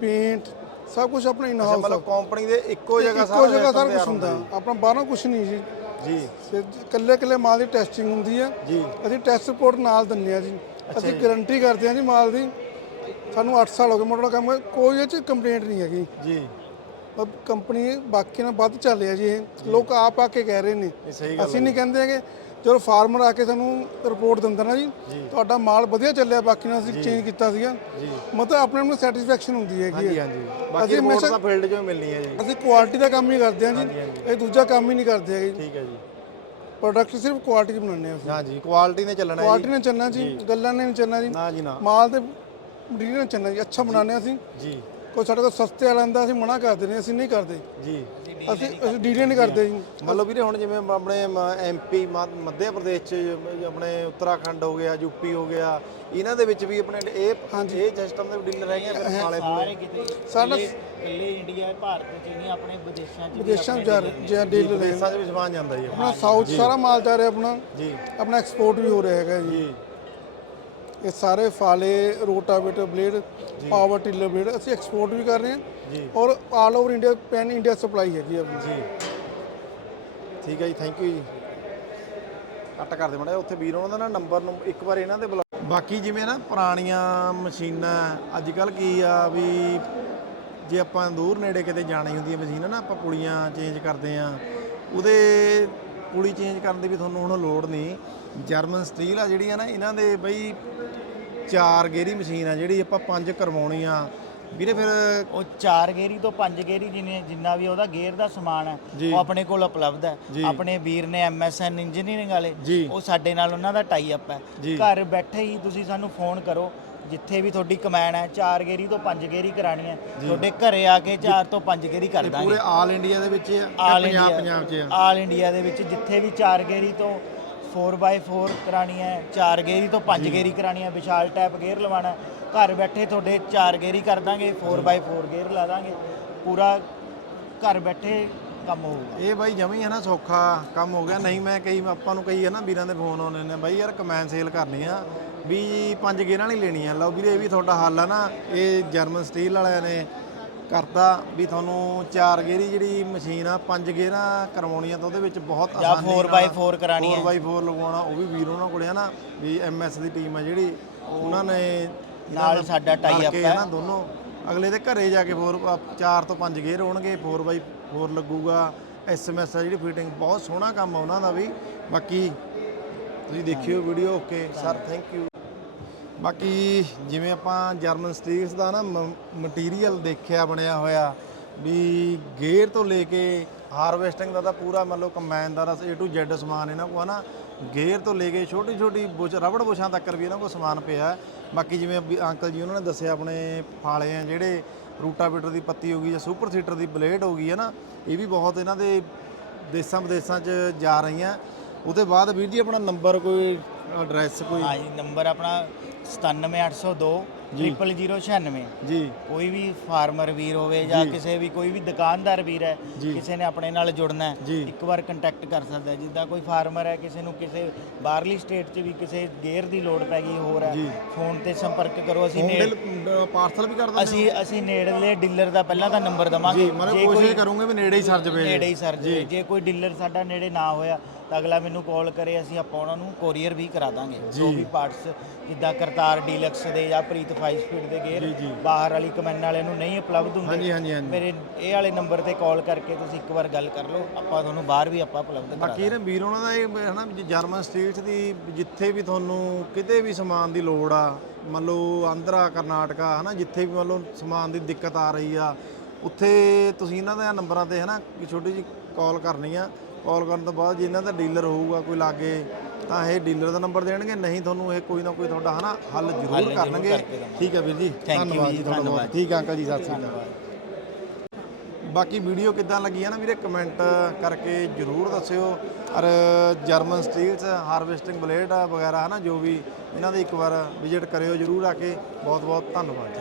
ਪੇਂਟ ਸਭ ਕੁਝ ਆਪਣੇ ਇਨ ਹਾਊਸ ਮਤਲਬ ਕੰਪਨੀ ਦੇ ਇੱਕੋ ਜਗ੍ਹਾ ਇੱਕੋ ਜਗ੍ਹਾ ਸਾਰਾ ਕੁਝ ਹੁੰਦਾ ਆਪਣਾ ਬਾਹਰੋਂ ਕੁਝ ਨਹੀਂ ਜੀ। ਜੀ। ਇਕੱਲੇ ਇਕੱਲੇ ਮਾਲ ਦੀ ਟੈਸਟਿੰਗ ਹੁੰਦੀ ਹੈ ਜੀ। ਅਸੀਂ ਟੈਸਟ ਰਿਪੋਰਟ ਨਾਲ ਦਿੰਦੇ ਆ ਜੀ। ਅਸੀਂ ਗਾਰੰਟੀ ਕਰਦੇ ਹਾਂ ਜੀ ਮਾਲ ਦੀ। ਸਾਨੂੰ 8 ਸਾਲ ਹੋ ਗਏ ਮੋਟਰ ਕੰਮ ਕੋਈ ਇਹ ਚ ਕੰਪਲੇਂਟ ਨਹੀਂ ਹੈਗੀ। ਜੀ। ਮਤਲਬ ਕੰਪਨੀ ਬਾਕੀ ਨਾਲ ਵੱਧ ਚੱਲ ਰਿਹਾ ਜੀ ਇਹ। ਲੋਕ ਆਪ ਆ ਕੇ ਕਹਿ ਰਹੇ ਨੇ। ਅਸੀਂ ਨਹੀਂ ਕਹਿੰਦੇ ਹੈਗੇ। ਜਦੋਂ ਫਾਰਮਰ ਆ ਕੇ ਸਾਨੂੰ ਰਿਪੋਰਟ ਦਿੰਦਾ ਨਾ ਜੀ। ਤੁਹਾਡਾ ਮਾਲ ਵਧੀਆ ਚੱਲਿਆ ਬਾਕੀ ਨਾਲ ਅਸੀਂ ਚੇਂਜ ਕੀਤਾ ਸੀਗਾ। ਮਤਲਬ ਆਪਣੇ ਆਪ ਨੂੰ ਸੈਟੀਸਫੈਕਸ਼ਨ ਹੁੰਦੀ ਹੈਗੀ ਹਾਂਜੀ। ਹਾਂਜੀ। ਬਾਕੀ ਰਿਪੋਰਟ ਤਾਂ ਫੀਲਡ 'ਚੋਂ ਮਿਲਣੀ ਹੈ ਜੀ। ਅਸੀਂ ਕੁਆਲਿਟੀ ਦਾ ਕੰਮ ਹੀ ਕਰਦੇ ਹਾਂ ਜੀ। ਇਹ ਦੂਜਾ ਕੰਮ ਹੀ ਨਹੀਂ ਕਰਦੇ ਹੈਗੇ ਠੀਕ ਹੈ ਜੀ। ਪ੍ਰੋਡਕਟ ਸਿਰਫ ਕੁਆਲਿਟੀ ਦੀ ਬਣਾਉਂਦੇ ਹਾਂ ਅਸੀਂ। ਹਾਂਜੀ ਕੁਆਲਿਟੀ ਨੇ ਚੱਲਣਾ ਹੈ ਕੁਆਲਿਟੀ ਨੇ ਚੱਲਣਾ ਜੀ ਗੱਲਾਂ ਨੇ ਨਹੀਂ ਚੱਲਣਾ ਜੀ। ਨਾ ਜੀ ਨਾ। ਮਾਲ ਤੇ ਮਟੀਰੀਅਲ ਨੇ ਚੱਲਣਾ ਜੀ। ਅੱਛਾ ਬਣਾਉਂਦੇ ਹਾਂ ਅਸੀਂ। ਜੀ। ਕੋਈ ਸਾਡੇ ਕੋਲ ਸਸਤੇ ਵਾਲਾ ਆਂਦਾ ਅਸੀਂ ਮਨਾ ਕਰਦੇ ਨੇ ਅਸੀਂ ਨਹੀਂ ਕਰਦੇ। ਜੀ। ਅਸੀਂ ਅਸੀਂ ਡੀਲ ਨਹੀਂ ਕਰਦੇ ਜੀ। ਮਤਲਬ ਵੀਰੇ ਹੁਣ ਜਿਵੇਂ ਆਪਣੇ ਐਮਪੀ ਮੱਧ ਪ੍ਰਦੇਸ਼ ਚ ਆਪਣੇ ਉੱਤਰਾਖੰਡ ਹੋ ਗਿਆ ਯੂਪੀ ਹੋ ਗਿਆ ਇਹਨਾਂ ਦੇ ਵਿੱਚ ਵੀ ਆਪਣੇ ਇਹ ਇਹ ਸਿਸਟਮ ਦੇ ਡੀਲਰ ਹੈਗੇ ਫਿਰ ਸਾਰੇ ਕਿਤੇ ਸਾਡਾ ਇਕੱਲੇ ਇੰਡੀਆ ਭਾਰਤ ਚ ਨਹੀਂ ਆਪਣੇ ਵਿਦੇਸ਼ਾਂ ਚ ਵਿਦੇਸ਼ਾਂ ਚ ਜਾ ਰਹੇ ਜੇ ਡੀਲ ਲੈ ਦੇਸ਼ਾਂ 'ਚ ਵੀ ਸਮਾਨ ਜਾਂਦਾ ਜੀ। ਆਪਣਾ ਸਾਊਥ ਸਾਰਾ ਮਾਲ ਜਾ ਰਿਹਾ ਆਪਣਾ। ਜੀ। ਆਪਣਾ ਐਕਸਪੋਰਟ ਵੀ ਹੋ ਰਿਹਾ ਹੈਗਾ ਜੀ। ਇਹ ਸਾਰੇ ਫਾਲੇ rotavator blade power tiller blade ਅਸੀਂ ਐਕਸਪੋਰਟ ਵੀ ਕਰ ਰਹੇ ਹਾਂ ਜੀ। ਔਰ all over India pan India supply ਹੈਗੀ ਆਪਣੀ। ਜੀ। ਠੀਕ ਹੈ ਜੀ ਥੈਂਕ ਯੂ ਜੀ। ਕੱਟ ਕਰ ਦੇ ਮੜਾ ਉੱਥੇ ਵੀਰ ਉਹਨਾਂ ਦਾ ਨਾ ਨੰਬਰ ਨੂੰ ਇੱਕ ਵਾਰ ਇਹਨਾਂ ਦੇ ਬੁਲਾ ਬਾਕੀ ਜਿਵੇਂ ਨਾ ਪੁਰਾਣੀਆਂ ਮਸ਼ੀਨਾਂ ਅੱਜ ਕੱਲ ਕੀ ਆ ਵੀ ਜੇ ਆਪਾਂ ਦੂਰ ਨੇੜੇ ਕਿਤੇ ਜਾਣੀ ਹੁੰਦੀ ਹੈ ਮਸ਼ੀਨ ਨਾ ਆਪਾਂ ਪੁਲੀਆਂ ਚੇਂਜ ਕਰਦੇ ਆ ਉਹਦੇ ਪੁਲੀ ਚੇਂਜ ਕਰਨ ਦੀ ਵੀ ਤੁਹਾਨੂੰ ਹੁਣ ਲੋੜ ਨਹੀਂ। ਜਰਮਨ ਸਟੀਲ ਆ ਜਿਹੜੀਆਂ ਨਾ ਇਹਨਾਂ ਦੇ ਬਈ ਚਾਰ ਗੇਰੀ ਮਸ਼ੀਨ ਆ ਜਿਹੜੀ ਆਪਾਂ ਪੰਜ ਕਰਵਾਉਣੀ ਆ ਵੀਰੇ ਫਿਰ ਉਹ ਚਾਰ ਗੇਰੀ ਤੋਂ ਪੰਜ ਗੇਰੀ ਜਿਨੇ ਜਿੰਨਾ ਵੀ ਉਹਦਾ ਗੇਅਰ ਦਾ ਸਮਾਨ ਹੈ ਜੀ। ਉਹ ਆਪਣੇ ਕੋਲ ਉਪਲਬਧ ਹੈ। ਆਪਣੇ ਵੀਰ ਨੇ ਐਮਐਸਐਨ ਇੰਜੀਨੀਅਰਿੰਗ ਵਾਲੇ ਜੀ। ਉਹ ਸਾਡੇ ਨਾਲ ਉਹਨਾਂ ਦਾ ਟਾਈ ਅਪ ਹੈ ਜੀ। ਘਰ ਬੈਠੇ ਹੀ ਤੁਸੀਂ ਸਾਨੂੰ ਫੋਨ ਕਰੋ ਜਿੱਥੇ ਵੀ ਤੁਹਾਡੀ ਕਮੈਨ ਹੈ ਚਾਰ ਗੇਰੀ ਤੋਂ ਪੰਜ ਗੇਰੀ ਕਰਾਣੀ ਹੈ ਤੁਹਾਡੇ ਘਰੇ ਆ ਕੇ ਚਾਰ ਤੋਂ ਪੰਜ ਗੇਰੀ ਕਰ ਦਾਂਗੇ ਪੂਰੇ ਆਲ ਇੰਡੀਆ ਦੇ ਵਿੱਚ ਆ ਪੰਜਾਬ ਪੰਜਾਬ 'ਚ ਆ ਆਲ ਇੰਡੀਆ ਦੇ ਵਿੱਚ ਜਿੱਥੇ ਵੀ ਚਾਰ ਗੇਰੀ ਤੋਂ 4x4 ਕਰਾਣੀ ਹੈ ਚਾਰ ਗੇਰੀ ਤੋਂ ਪੰਜ ਗੇਰੀ ਕਰਾਣੀ ਹੈ ਵਿਸ਼ਾਲ ਟੈਪ ਗੇਅਰ ਲਵਾਣਾ ਘਰ ਬੈਠੇ ਤੁਹਾਡੇ ਚਾਰ ਗੇਰੀ ਕਰ ਦਾਂਗੇ 4x4 ਗੇਅਰ ਲਾ ਦਾਂਗੇ। ਪੂਰਾ ਘਰ ਬੈਠੇ ਕੰਮ ਹੋਊਗਾ। ਇਹ ਬਾਈ ਜਮੀ ਹੈ ਨਾ ਸੌਖਾ ਕੰਮ ਹੋ ਗਿਆ। ਨਹੀਂ ਮੈਂ ਕਈ ਆਪਾਂ ਨੂੰ ਕਈ ਹੈ ਨਾ ਵੀਰਾਂ ਦੇ ਫੋਨ ਆਉਂਦੇ ਨੇ ਬਾਈ ਯਾਰ ਕਮੈਨ ਸੇਲ ਕਰਨੀ ਆ ਵੀ ਪੰਜ ਗੇਰਾਂ ਨਹੀਂ ਲੈਣੀ ਆ। ਲਓ ਵੀਰੇ ਇਹ ਵੀ ਤੁਹਾਡਾ ਹੱਲ ਆ ਨਾ। ਇਹ ਜਰਮਨ ਸਟੀਲ ਵਾਲਿਆਂ ਨੇ ਕਰਤਾ ਵੀ ਤੁਹਾਨੂੰ ਚਾਰ ਗੇਰੀ ਜਿਹੜੀ ਮਸ਼ੀਨ ਆ ਪੰਜ ਗੇਰਾਂ ਕਰਵਾਉਣੀਆਂ ਤਾਂ ਉਹਦੇ ਵਿੱਚ ਬਹੁਤ ਜਾਂ ਆਸਾਨੀ 4x4 ਕਰਾਣੀ ਹੈ। 4x4 ਲਗਵਾਉਣਾ ਉਹ ਵੀ ਵੀਰ ਉਹਨਾਂ ਕੋਲੇ ਆ ਨਾ ਵੀ ਐਮਐਸ ਦੀ ਟੀਮ ਆ ਜਿਹੜੀ ਉਹਨਾਂ ਨੇ ਨਾਲ ਸਾਡਾ tie up ਹੈ। ਨਾ ਦੋਨੋਂ। ਅਗਲੇ ਦੇ ਘਰੇ ਜਾ ਕੇ 4 ਚਾਰ ਤੋਂ ਪੰਜ ਗੇਅਰ ਹੋਣਗੇ 4x4 ਲੱਗੂਗਾ ਐਸਐਮਐਸ ਆ ਜਿਹੜੀ ਫਿਟਿੰਗ ਬਹੁਤ ਸੋਹਣਾ ਕੰਮ ਆ ਉਹਨਾਂ ਦਾ ਵੀ। ਬਾਕੀ ਤੁਸੀਂ ਦੇਖਿਓ video okay sir thank you ਬਾਕੀ ਜਿਵੇਂ ਆਪਾਂ ਜਰਮਨ ਸਟੀਲਸ ਦਾ ਨਾ ਮਟੀਰੀਅਲ ਦੇਖਿਆ, ਬਣਿਆ ਹੋਇਆ, ਵੀ ਗੇਅਰ ਤੋਂ ਲੈ ਕੇ ਹਾਰਵੈਸਟਿੰਗ ਦਾ ਤਾਂ ਪੂਰਾ ਮਤਲਬ ਕੰਬਾਈਨ ਦਾ A to Z ਸਮਾਨ ਇਹਨਾਂ ਕੋਲ ਆ ਨਾ, ਗੇਅਰ ਤੋਂ ਲੈ ਕੇ ਛੋਟੀ ਛੋਟੀ ਬੁਸ਼ ਰਬੜ ਬੁਸ਼ਾਂ ਤੱਕ ਵੀ ਇਹਨਾਂ ਕੋਲ ਸਮਾਨ ਪਿਆ। ਬਾਕੀ ਜਿਵੇਂ ਵੀ ਅੰਕਲ ਜੀ ਉਹਨਾਂ ਨੇ ਦੱਸਿਆ, ਆਪਣੇ ਫਾਲੇ ਆ ਜਿਹੜੇ ਰੂਟਾਵੇਟਰ ਦੀ ਪੱਤੀ ਹੋ ਗਈ ਜਾਂ ਸੁਪਰ ਸੀਟਰ ਦੀ ਬਲੇਡ ਹੋ ਗਈ ਹੈ ਨਾ, ਇਹ ਵੀ ਬਹੁਤ ਇਹਨਾਂ ਦੇ ਦੇਸਾਂ ਵਿਦੇਸਾਂ 'ਚ ਜਾ ਰਹੀਆਂ। ਉਹਦੇ ਬਾਅਦ ਵੀਰ ਜੀ ਆਪਣਾ ਨੰਬਰ ਕੋਈ ਐਡਰੈਸ ਕੋਈ? ਹਾਂ ਜੀ ਨੰਬਰ ਆਪਣਾ 97802 0096 ਜੀ। ਕੋਈ ਵੀ ਫਾਰਮਰ ਵੀਰ ਹੋਵੇ ਜਾਂ ਕਿਸੇ ਵੀ ਕੋਈ ਵੀ ਦੁਕਾਨਦਾਰ ਵੀਰ ਹੈ ਕਿਸੇ ਨੇ ਆਪਣੇ ਨਾਲ ਜੁੜਨਾ ਹੈ। ਇੱਕ ਵਾਰ ਕੰਟੈਕਟ ਕਰ ਸਕਦਾ ਹੈ। ਜਿੱਦਾਂ ਕੋਈ ਫਾਰਮਰ ਹੈ ਕਿਸੇ ਨੂੰ ਕਿਸੇ ਬਾਹਰਲੀ ਸਟੇਟ 'ਚ ਵੀ ਕਿਸੇ ਗੇਅਰ ਦੀ ਲੋੜ ਪੈ ਗਈ ਹੋਰ ਹੈ ਫੋਨ ਤੇ ਸੰਪਰਕ ਕਰੋ ਅਸੀਂ ਪਾਰਸਲ ਵੀ ਕਰ ਦਿੰਦੇ ਅਸੀਂ ਅਸੀਂ ਨੇੜਲੇ ਡੀਲਰ ਦਾ ਪਹਿਲਾਂ ਤਾਂ ਨੰਬਰ ਦਵਾਂਗੇ। ਜੀ ਕੋਸ਼ਿਸ਼ ਕਰੂੰਗੇ ਵੀ ਨੇੜੇ ਹੀ ਸਰ ਜਵੇ। ਨੇੜੇ ਹੀ ਸਰ ਜੇ। ਕੋਈ ਡੀਲਰ ਸਾਡਾ ਨੇੜੇ ਨਾ ਹੋਇਆ ਤਾਂ ਅਗਲਾ ਮੈਨੂੰ ਕਾਲ ਕਰੇ ਅਸੀਂ ਆਪਾਂ ਉਹਨਾਂ ਨੂੰ ਕੋਰੀਅਰ ਵੀ ਕਰਾ ਦਾਂਗੇ। ਜੋ। ਵੀ ਪਾਰਟਸ ਜਿੱਦਾਂ ਕਰਤਾਰ ਡੀਲਕਸ ਦੇ ਜਾਂ ਪ੍ਰੀਤ 5 ਸਪੀਡ ਦੇ ਗੇਅਰ ਬਾਹਰ ਵਾਲੀ ਕਮੈਨ ਵਾਲਿਆਂ ਨੂੰ ਨਹੀਂ ਉਪਲਬਧ ਹੁੰਦੇ। ਹਾਂਜੀ ਹਾਂਜੀ ਮੇਰੇ ਇਹ ਵਾਲੇ ਨੰਬਰ ਤੇ ਕਾਲ ਕਰਕੇ ਤੁਸੀਂ ਇੱਕ ਵਾਰ ਗੱਲ ਕਰ ਲਓ ਆਪਾਂ ਤੁਹਾਨੂੰ ਬਾਹਰ ਵੀ ਆਪਾਂ ਉਪਲਬਧ ਕਰਾ ਬਾਕੀ ਇਹ ਵੀਰ ਉਹਨਾਂ ਦਾ ਇਹ ਹੈ ਨਾ ਵੀ ਜਰਮਨ ਸਟੀਲਸ ਦੀ ਜਿੱਥੇ ਵੀ ਤੁਹਾਨੂੰ ਕਿਤੇ ਵੀ ਸਮਾਨ ਦੀ ਲੋੜ ਆ ਮੰਨ ਲਓ ਆਂਧਰਾ ਕਰਨਾਟਕਾ ਹਨਾ ਜਿੱਥੇ ਵੀ ਮੰਨ ਲਓ ਸਮਾਨ ਦੀ ਦਿੱਕਤ ਆ ਰਹੀ ਆ ਉੱਥੇ ਤੁਸੀਂ ਇਹਨਾਂ ਦੇ ਨੰਬਰਾਂ ਤੇ ਹਨਾ ਛੋਟੀ ਜਿਹੀ ਕਾਲ ਕਰਨੀ ਆ ਕਾਲ ਕਰਨ ਤੋਂ ਬਾਅਦ ਜੇ ਇਹਨਾਂ ਦਾ ਡੀਲਰ ਹੋਊਗਾ ਕੋਈ ਲਾਗੇ ਤਾਂ ਇਹ ਡੀਲਰ ਦਾ ਨੰਬਰ ਦੇਣਗੇ ਨਹੀਂ ਤੁਹਾਨੂੰ ਇਹ ਕੋਈ ਨਾ ਕੋਈ ਤੁਹਾਡਾ ਹਨਾ ਹੱਲ ਜ਼ਰੂਰ ਕਰਨਗੇ। ਠੀਕ ਹੈ ਵੀਰ ਜੀ ਧੰਨਵਾਦ ਜੀ, ਜੀ ਤੁਹਾਡਾ ਬਹੁਤ ਧੰਨਵਾਦ। ਠੀਕ ਹੈ ਅੰਕਲ ਜੀ ਸਤਿ ਸ਼੍ਰੀ ਅਕਾਲ। ਬਾਕੀ ਵੀਡੀਓ ਕਿੱਦਾਂ ਲੱਗੀ ਹੈ ਨਾ ਵੀਰੇ ਕਮੈਂਟ ਕਰਕੇ ਜਰੂਰ ਦੱਸਿਓ। ਔਰ ਜਰਮਨ ਸਟੀਲਸ ਹਾਰਵੈਸਟਿੰਗ ਬਲੇਡ ਵਗੈਰਾ ਹੈ ਨਾ ਜੋ ਵੀ ਇਹਨਾਂ ਦੇ ਇੱਕ ਵਾਰ ਵਿਜ਼ਿਟ ਕਰਿਓ ਜਰੂਰ ਆ ਕੇ। ਬਹੁਤ ਬਹੁਤ ਧੰਨਵਾਦ